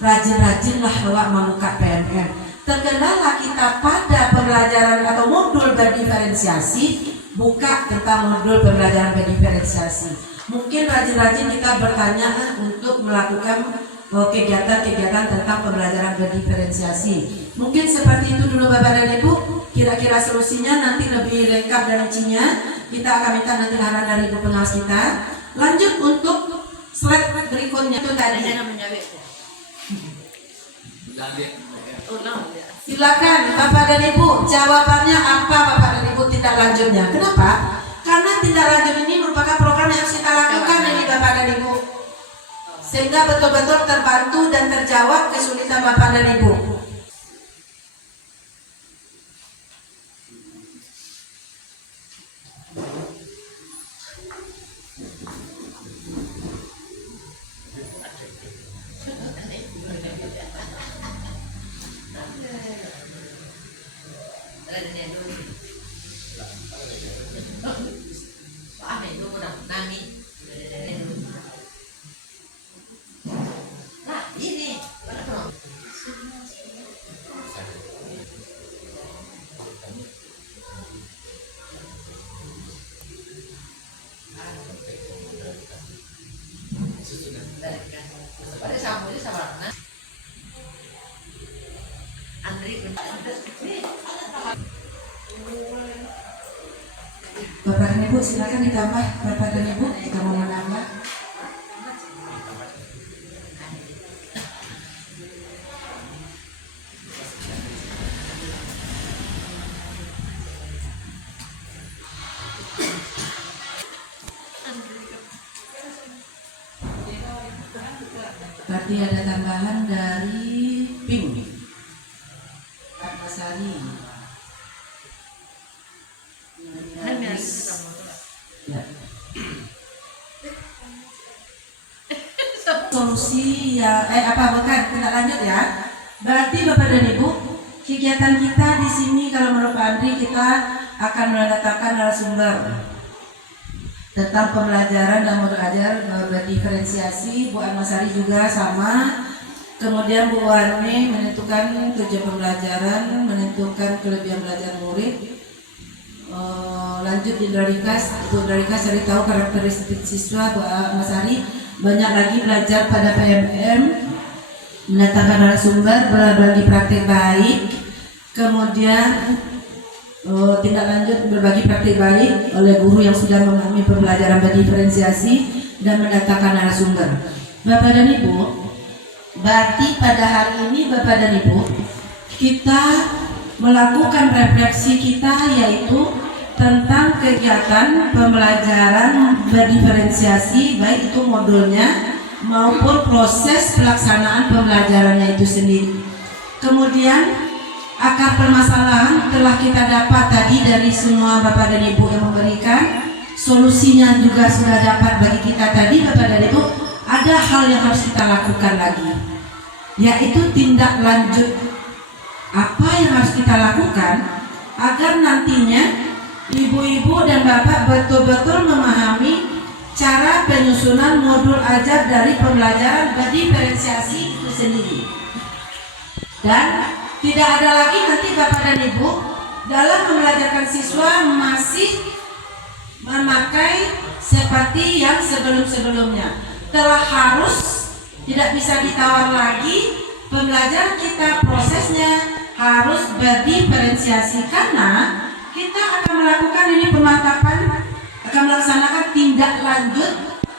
rajin-rajinlah bawa membuka PMM. Terkendala kita pada pembelajaran atau modul berdiferensiasi, buka tentang modul pembelajaran berdiferensiasi. Mungkin rajin-rajin kita bertanya untuk melakukan kegiatan-kegiatan tentang pembelajaran berdiferensiasi. Mungkin seperti itu dulu Bapak dan Ibu. Kira-kira solusinya nanti lebih lengkap dan rincinya kita akan minta nanti arahan dari Ibu Pengawas kita. Lanjut untuk slide berikutnya itu tadi. Silakan Bapak dan Ibu, jawabannya apa Bapak dan Ibu tindak lanjutnya? Kenapa? Karena tindak lanjut ini merupakan program yang harus kita lakukan ini Bapak dan Ibu, sehingga betul-betul terbantu dan terjawab kesulitan Bapak dan Ibu. Bapak dan Ibu silakan ditambah Bapak dan Ibu jika mau menambah. Berarti ada tambahan dari Pink Antasari. Kan biar kamu tuh. Ya. Solusi ya bukan kita lanjut ya. Berarti Bapak dan Ibu, kegiatan kita di sini kalau menurut Pak Andri kita akan mendatangkan narasumber tentang pembelajaran dan modul ajar berdiferensiasi. Bu Almasari juga sama. Kemudian Bu Warni menentukan tujuan pembelajaran, menentukan kelebihan belajar murid. Lanjut di Darikas, Bu Darikas cari tahu karakteristik siswa. Bu Almasari banyak lagi belajar pada PMM, mendatangkan narasumber, berbagi praktik baik. Kemudian tindak lanjut berbagi praktik baik oleh guru yang sudah memahami pembelajaran berdiferensiasi dan mendatangkan narasumber. Bapak dan Ibu, berarti pada hari ini Bapak dan Ibu kita melakukan refleksi kita yaitu tentang kegiatan pembelajaran berdiferensiasi, baik itu modulnya maupun proses pelaksanaan pembelajarannya itu sendiri. Kemudian akar permasalahan telah kita dapat tadi dari semua Bapak dan Ibu yang memberikan, solusinya juga sudah dapat bagi kita tadi Bapak dan Ibu. Ada hal yang harus kita lakukan lagi, yaitu tindak lanjut. Apa yang harus kita lakukan agar nantinya Ibu-ibu dan Bapak betul-betul memahami cara penyusunan modul ajar dari pembelajaran berdiferensiasi itu sendiri. Dan tidak ada lagi nanti Bapak dan Ibu dalam membelajarkan siswa masih memakai seperti yang sebelum-sebelumnya. Telah harus tidak bisa ditawar lagi, pembelajaran kita prosesnya harus berdiferensiasi karena kita akan melakukan ini pemantapan, akan melaksanakan tindak lanjut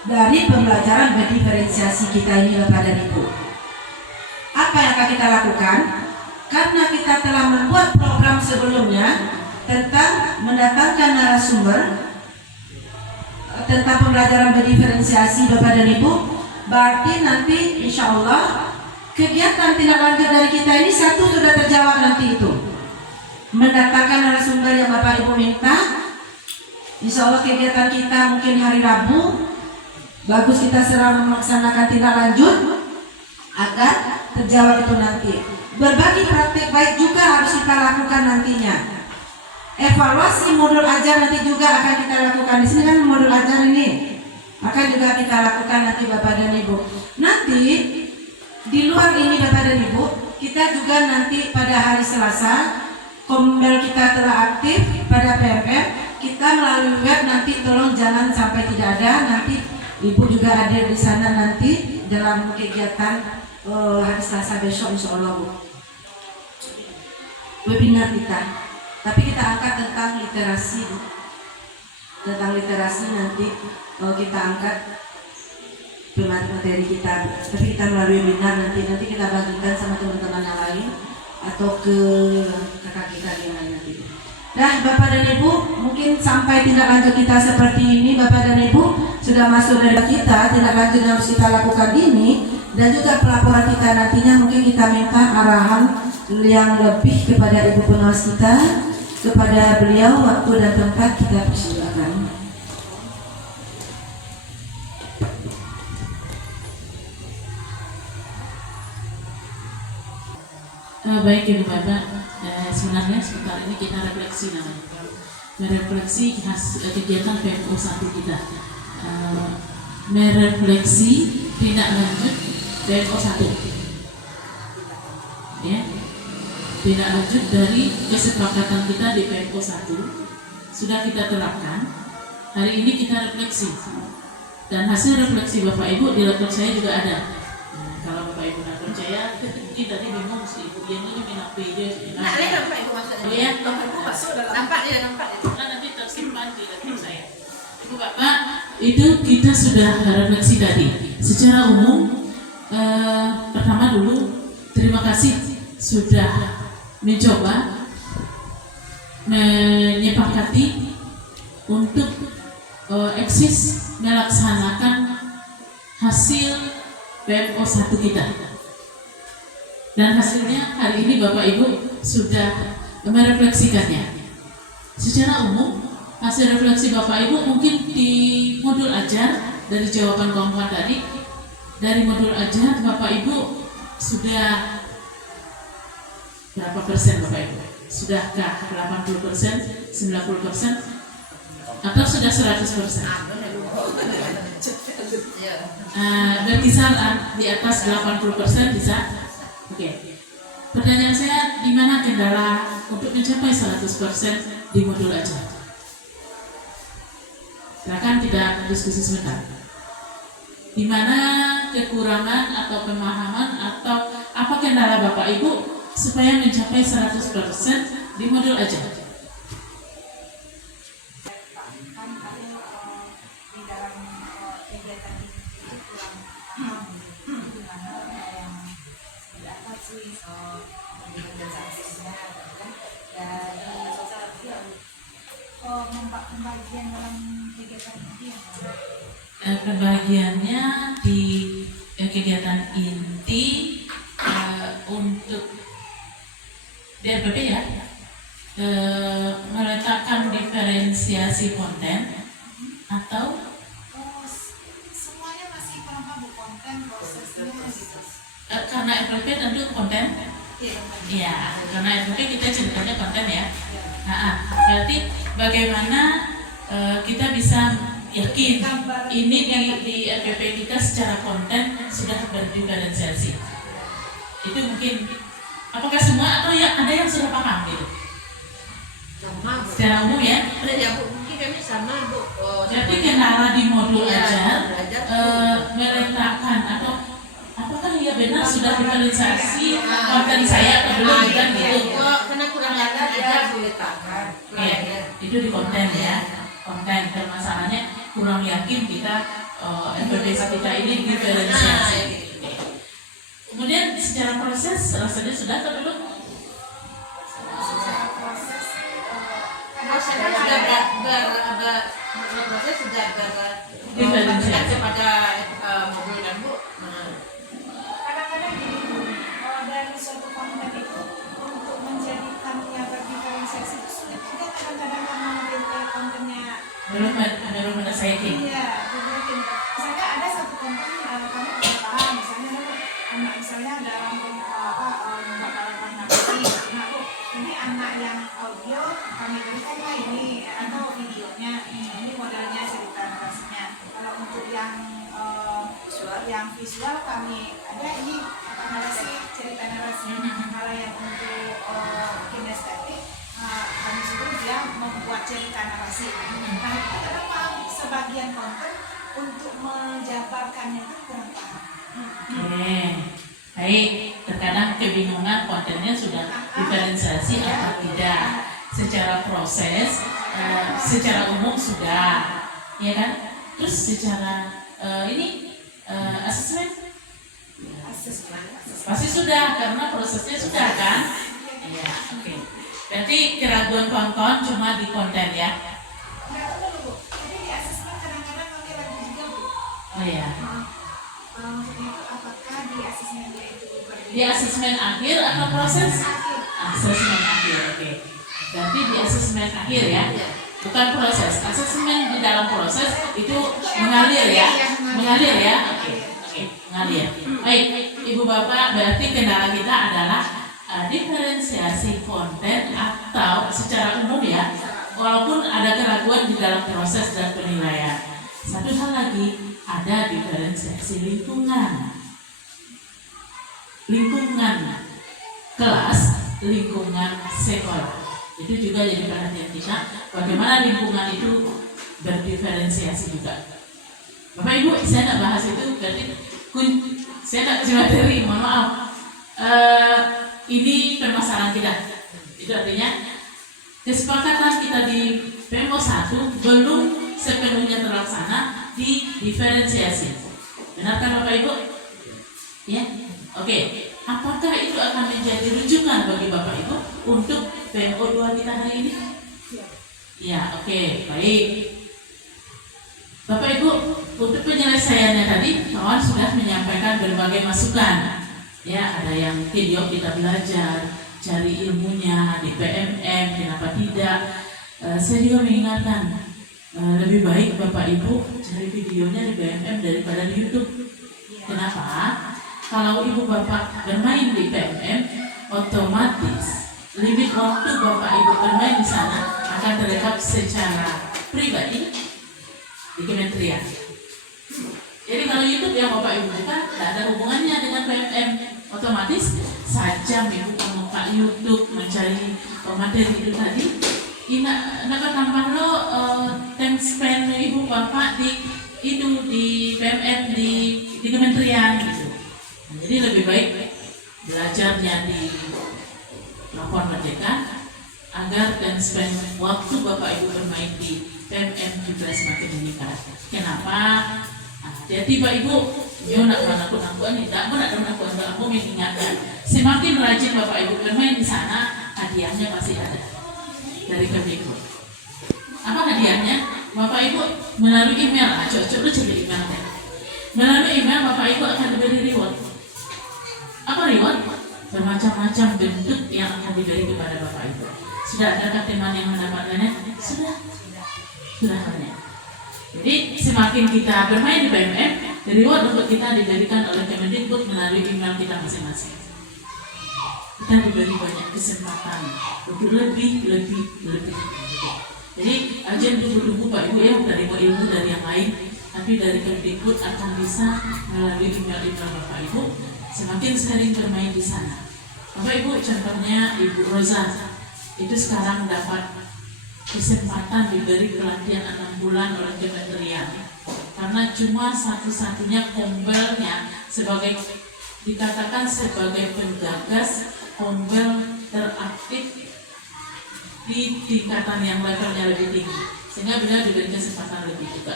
dari pembelajaran berdiferensiasi kita ini Bapak dan Ibu. Apa yang akan kita lakukan? Karena kita telah membuat program sebelumnya tentang mendatangkan narasumber tentang pembelajaran berdiferensiasi Bapak dan Ibu, berarti nanti insya Allah kegiatan tindak lanjut dari kita ini satu sudah terjawab nanti itu. Mendatangkan narasumber yang Bapak Ibu minta. Insya Allah kegiatan kita mungkin hari Rabu bagus kita serang melaksanakan tindak lanjut agar terjawab itu nanti. Berbagi praktik baik juga harus kita lakukan nantinya. Evaluasi modul ajar nanti juga akan kita lakukan. Di sini kan modul ajar ini akan juga kita lakukan nanti Bapak dan Ibu. Nanti di luar ini Bapak dan Ibu kita juga nanti pada hari Selasa Kombel kita telah aktif pada PMM, kita melalui web nanti tolong jangan sampai tidak ada, nanti Ibu juga hadir di sana nanti dalam kegiatan hari Selasa besok insya Allah Bu. Webinar kita, tapi kita angkat tentang literasi Bu. Tentang literasi nanti kita angkat materi kita, tapi kita melalui webinar nanti kita bagikan sama teman-teman yang lain atau ke kakak kita yang lain nanti. Nah Bapak dan Ibu, mungkin sampai tindak lanjut kita seperti ini Bapak dan Ibu sudah masuk dari kita, tindak lanjut yang harus kita lakukan ini, dan juga pelaporan kita nantinya mungkin kita minta arahan yang lebih kepada Ibu pengawas kita, kepada beliau waktu dan tempat kita persilakan. Baik Ibu Bapak, sebenarnya sebentar ini kita refleksi namanya. Merefleksi kegiatan PMO 1 kita. Merefleksi tindak lanjut PMO 1. Ya. Tindak lanjut dari kesepakatan kita di PMO 1 sudah kita terapkan. Hari ini kita refleksi. Dan hasil refleksi Bapak Ibu di laptop saya juga ada. Kalau Bapak Ibu nggak percaya, mungkin tadi bingung sih Ibu yang ini minat video. Nah, lihat nampak Ibu maksudnya. Oh ya, Masuk dalam. Nampak ya. Nah, nanti tersimpan di laptop saya. Ibu Bapak, itu kita sudah refleksi tadi. Secara umum, pertama dulu terima kasih sudah mencoba menyepakati untuk eksis melaksanakan hasil PMO 1 kita. Dan hasilnya hari ini Bapak Ibu sudah merefleksikannya. Secara umum, hasil refleksi Bapak Ibu mungkin di modul ajar dari jawaban kawan-kawan tadi, dari modul ajar Bapak Ibu sudah berapa persen Bapak Ibu? Sudahkah 80%, 90%, atau sudah 100%? Berkisar di atas 80% bisa? Oke. Pertanyaan saya, di mana kendala untuk mencapai 100% di modul ajar? Silakan kita diskusi sebentar. Di mana kekurangan atau pemahaman atau apa kendala Bapak Ibu supaya mencapai 100% di modul ajar? Di dalam kegiatan itu kurang paham gimana yang apa sih organisasinya kan dari pembagian dalam kegiatan ini. Pembagiannya di kegiatan inti untuk DRPP ya, meletakkan diferensiasi konten atau Semuanya masih kurang paham konten prosesnya gitu. karena RPP tentu konten. Iya, karena RPP kita ceritanya konten ya. Berarti bagaimana kita bisa yakin ini di RPP kita secara konten sudah berdiferensiasi. Itu mungkin apakah semua atau ya ada yang sudah paham gitu? Sama, Bu. Secara umum ya. Ada ya, Bu. Mungkin kami sama, Bu. Jadi kendala di modul Iya, ajar belajar. meletakkan atau apakah ya benar sudah diferensiasi konten saya atau belum kan gitu? Karena kurang yakin aja boleh tahan. Ya, itu di konten ya. Konten permasalahannya kurang yakin kita MPPS kita ini diferensiasi. Kemudian secara proses rasanya sudah atau belum? Secara proses Prosesnya sudah proses sudah Diferensiasi. kepada mobil dan Bu. kadang-kadang gini Bu, dari suatu konten itu untuk menjadikannya berdiferensiasi itu sulit juga kadang-kadang karena mungkin kontennya Belum menyelesaikan. iya mungkin misalnya ada satu konten kami tidak paham misalnya dalam bakalan navigasi nah Bu ini anak yang audio kami berikan lah ini atau videonya ini modelnya cerita narasinya kalau untuk yang visual kami ada ini narasi cerita narasi kalau yang untuk kinestetik kami suruh dia membuat cerita narasi nah itu kadang paham sebagian konten untuk menjabarkannya itu kurang paham. Oke, baik. Terkadang kebingungan kontennya sudah diferensiasi atau tidak. Secara proses, secara umum sudah, ya kan? Terus secara asesmen pasti sudah karena prosesnya sudah kan? Iya, oke. Berarti keraguan kawan-kawan cuma di konten ya? Enggak tahu dulu Bu, jadi di asesmen kadang-kadang kami ragu juga Bu. Oh ya. Maksudnya itu apakah di asesmen dia itu berbeda? Di asesmen akhir atau proses? Akhir. Asesmen akhir, oke. Berarti di asesmen akhir ya, bukan proses. Asesmen di dalam proses itu mengalir ya, mengalir ya. Oke, mengalir. Baik, Ibu Bapak, berarti kendala kita adalah diferensiasi konten atau secara umum ya, walaupun ada keraguan di dalam proses dan penilaian. Satu hal lagi, ada diferensiasi lingkungan. Lingkungan kelas, lingkungan sekolah. Itu juga jadi perhatian kita, bagaimana lingkungan itu berdiferensiasi juga. Bapak Ibu, saya tidak bahas itu, berarti saya tidak kasih materi, mohon maaf. Ini permasalahan kita. Itu artinya kesepakatan kita di PMO 1 belum sepenuhnya terlaksana di diferensiasi. Benarkah Bapak Ibu? Ya, oke. Apakah itu akan menjadi rujukan bagi Bapak Ibu untuk PMO 2 kita hari ini? Ya, oke, baik. Bapak Ibu, untuk penyelesaiannya tadi kawan sudah menyampaikan berbagai masukan. Ya, ada yang video kita belajar, cari ilmunya di PMM, kenapa tidak? Saya juga mengingatkan lebih baik Bapak Ibu cari videonya di PMM daripada di YouTube. Kenapa? Kalau Ibu Bapak bermain di PMM, otomatis limit waktu Bapak Ibu bermain di sana akan terekam secara pribadi di kementerian. Jadi kalau YouTube yang Bapak Ibu buka tidak ada hubungannya dengan PMM, otomatis saja Ibu membuka YouTube mencari materi itu tadi. Ina tambah lo time spend Ibu Bapak di PMM di kementerian gitu. Nah, jadi lebih baik belajarnya di Labuan Merdeka agar dan spend waktu Bapak Ibu bermain di PMM juga semakin meningkat. Kenapa? Tiba Ibu, yo nak menakut-nakutan tidak, nak menakut-nakutan, aku mengingatkan. Semakin rajin Bapak Ibu bermain di sana, hadiahnya pasti ada dari Kemdikbud. Apa hadiahnya? Bapak Ibu melalui email, cocok lu cari emailnya. Melalui email Bapak Ibu akan diberi reward. Apa reward? Bermacam-macam bentuk yang akan diberi kepada Bapak Ibu. Sudah adakah teman yang mendapatkannya? Sudah banyak. Jadi semakin kita bermain di PMM, reward untuk kita diberikan oleh Kemdikbud melalui email kita masing-masing. Kita diberi banyak kesempatan untuk lebih. Jadi jangan tunggu Pak Ibu ya dari ilmu dari yang lain, tapi dari Kemdikbud akan bisa melalui email Bapak Ibu semakin sering bermain di sana. Bapak Ibu, contohnya Ibu Rosa itu sekarang dapat kesempatan diberi pelatihan 6 bulan oleh kementerian karena cuma satu-satunya kombelnya dikatakan sebagai penggagas kombel teraktif di tingkatan yang levelnya lebih tinggi, sehingga beliau diberi kesempatan lebih juga.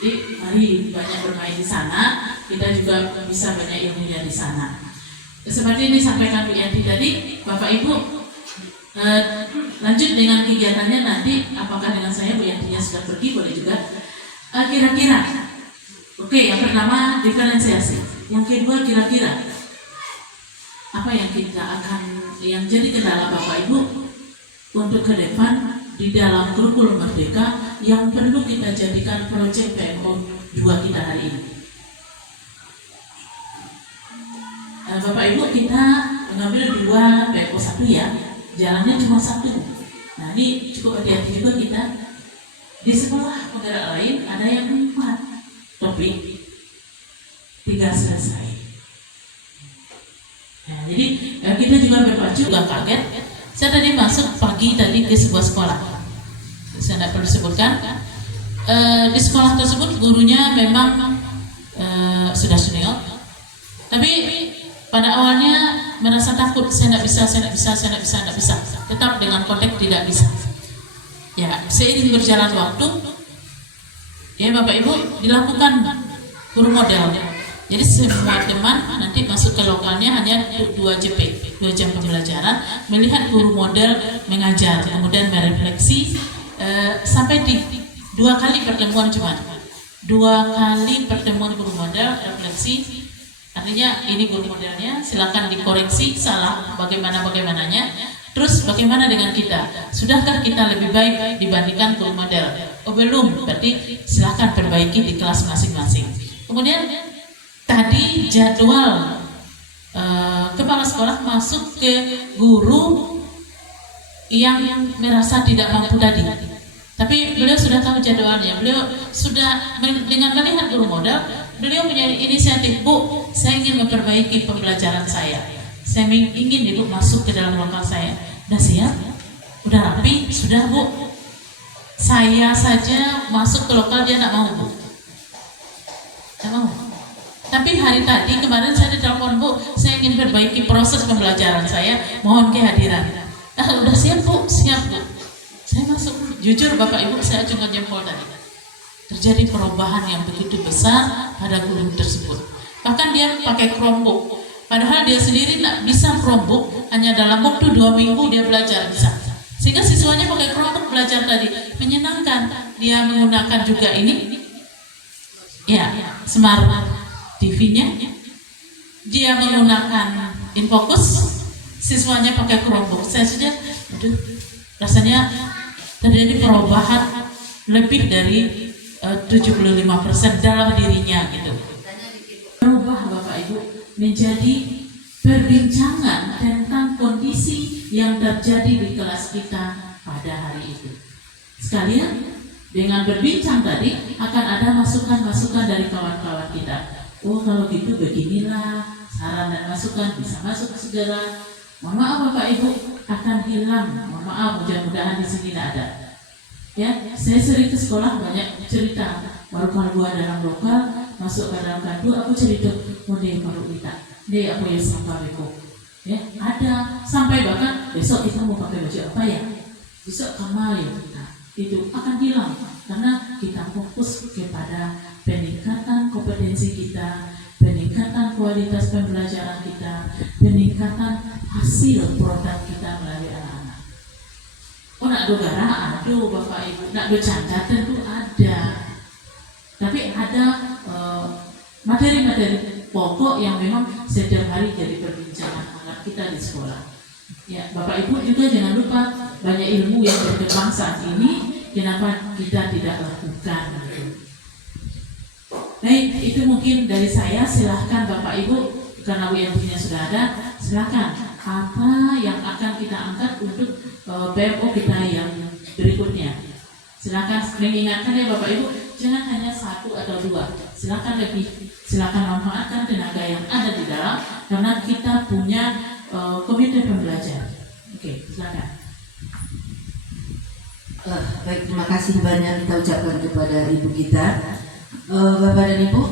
Jadi mari banyak bermain di sana, kita juga bisa banyak ilmunya di sana. Seperti ini disampaikan Bu Yanti tadi, Bapak Ibu lanjut dengan kegiatannya nanti. Apakah dengan saya Bu Yantinya sudah pergi boleh juga. Kira-kira, oke, yang pertama diferensiasi, yang kedua kira-kira apa yang jadi kendala Bapak Ibu untuk ke depan di dalam kurikulum Merdeka yang perlu kita jadikan proyek PMO 2 kita hari ini. Bapak Ibu, kita mengambil 2 PMO 1 ya, jalannya cuma 1. Nah ini cukup hati-hati juga kita. Di sekolah penggerak lain ada yang 4 topik, 3 selesai. Nah, jadi kita juga berpacu, juga kaget. Saya tadi masuk pagi tadi ke sebuah sekolah. Saya tidak perlu sebutkan. Di sekolah tersebut gurunya memang sudah senior, tapi pada awalnya merasa takut, saya tidak bisa. Tetap dengan konteks tidak bisa. Ya, seiring berjalan waktu, ya Bapak Ibu dilakukan guru model. Jadi semua teman nanti masuk ke lokalnya hanya 2 JP, 2 jam pembelajaran, melihat guru model mengajar, kemudian merefleksi sampai di 2 kali pertemuan cuma 2 kali pertemuan guru model refleksi. Artinya ini guru modelnya, silakan dikoreksi salah bagaimananya. Terus bagaimana dengan kita? Sudahkah kita lebih baik dibandingkan guru model? Oh belum, berarti silakan perbaiki di kelas masing-masing. Kemudian tadi jadwal kepala sekolah masuk ke guru yang merasa tidak mampu tadi. Tapi beliau sudah tahu jadwalnya. Beliau sudah dengan melihat guru model, beliau punya inisiatif, Bu, saya ingin memperbaiki pembelajaran saya. Saya ingin Ibu masuk ke dalam lokal saya. Udah siap? Udah rapi? Sudah Bu? Saya saja masuk ke lokal dia tidak mau Bu. Tidak mau. Tapi hari tadi kemarin saya ditelepon, Bu, saya ingin perbaiki proses pembelajaran saya, mohon kehadiran. Udah siap Bu? Siap Bu. Saya masuk. Jujur Bapak Ibu, saya cuma jempol tadi. Terjadi perubahan yang begitu besar pada guru tersebut. Bahkan dia pakai Chromebook. Padahal dia sendiri tidak bisa Chromebook, hanya dalam waktu 2 minggu dia belajar bisa. Sehingga siswanya pakai Chromebook belajar tadi, menyenangkan. dia menggunakan juga ini, ya, smart TV-nya. Dia menggunakan infocus, siswanya pakai Chromebook. Saya sudah, aduh, rasanya terjadi perubahan lebih dari 75% dalam dirinya gitu. Berubah Bapak Ibu menjadi perbincangan tentang kondisi yang terjadi di kelas kita pada hari itu. Sekalian dengan berbincang tadi akan ada masukan-masukan dari kawan-kawan kita. Oh kalau gitu beginilah, saran dan masukan bisa masuk segera. Mohon maaf Bapak Ibu akan hilang. Mohon maaf, mudah-mudahan di sini tidak ada. Ya, saya sering ke sekolah banyak cerita. Baru kalau gua dalam lokal masuk ke dalam kantor aku cerita, oh deh baru kita, deh aku yang sampai beko. Ya, ada sampai bahkan besok kita mau pakai baju apa ya? Besok kamal ya. Nah, itu akan hilang karena kita fokus kepada peningkatan kompetensi kita, peningkatan kualitas pembelajaran kita, peningkatan hasil produk kita melalui anak-anak. Oh nak do gara, aduh Bapak Ibu, nak do canda tentu ada. Tapi ada materi-materi pokok yang memang setiap hari jadi perbincangan anak kita di sekolah. Ya, Bapak Ibu juga jangan lupa banyak ilmu yang berkembang saat ini, kenapa kita tidak lakukan gitu. Baik, itu mungkin dari saya. Silahkan Bapak Ibu, karena WMP-nya sudah ada, silahkan apa yang akan kita angkat untuk PMO kita yang berikutnya. Silahkan mengingatkan ya Bapak Ibu, jangan hanya satu atau dua, silahkan lebih, silahkan manfaatkan tenaga yang ada di dalam, karena kita punya komite pembelajar. Oke, silakan. Baik, terima kasih banyak kita ucapkan kepada Ibu kita. Bapak dan Ibu,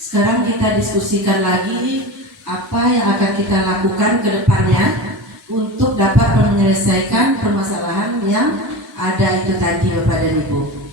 sekarang kita diskusikan lagi apa yang akan kita lakukan ke depannya untuk dapat menyelesaikan permasalahan yang ada itu tadi Bapak dan Ibu.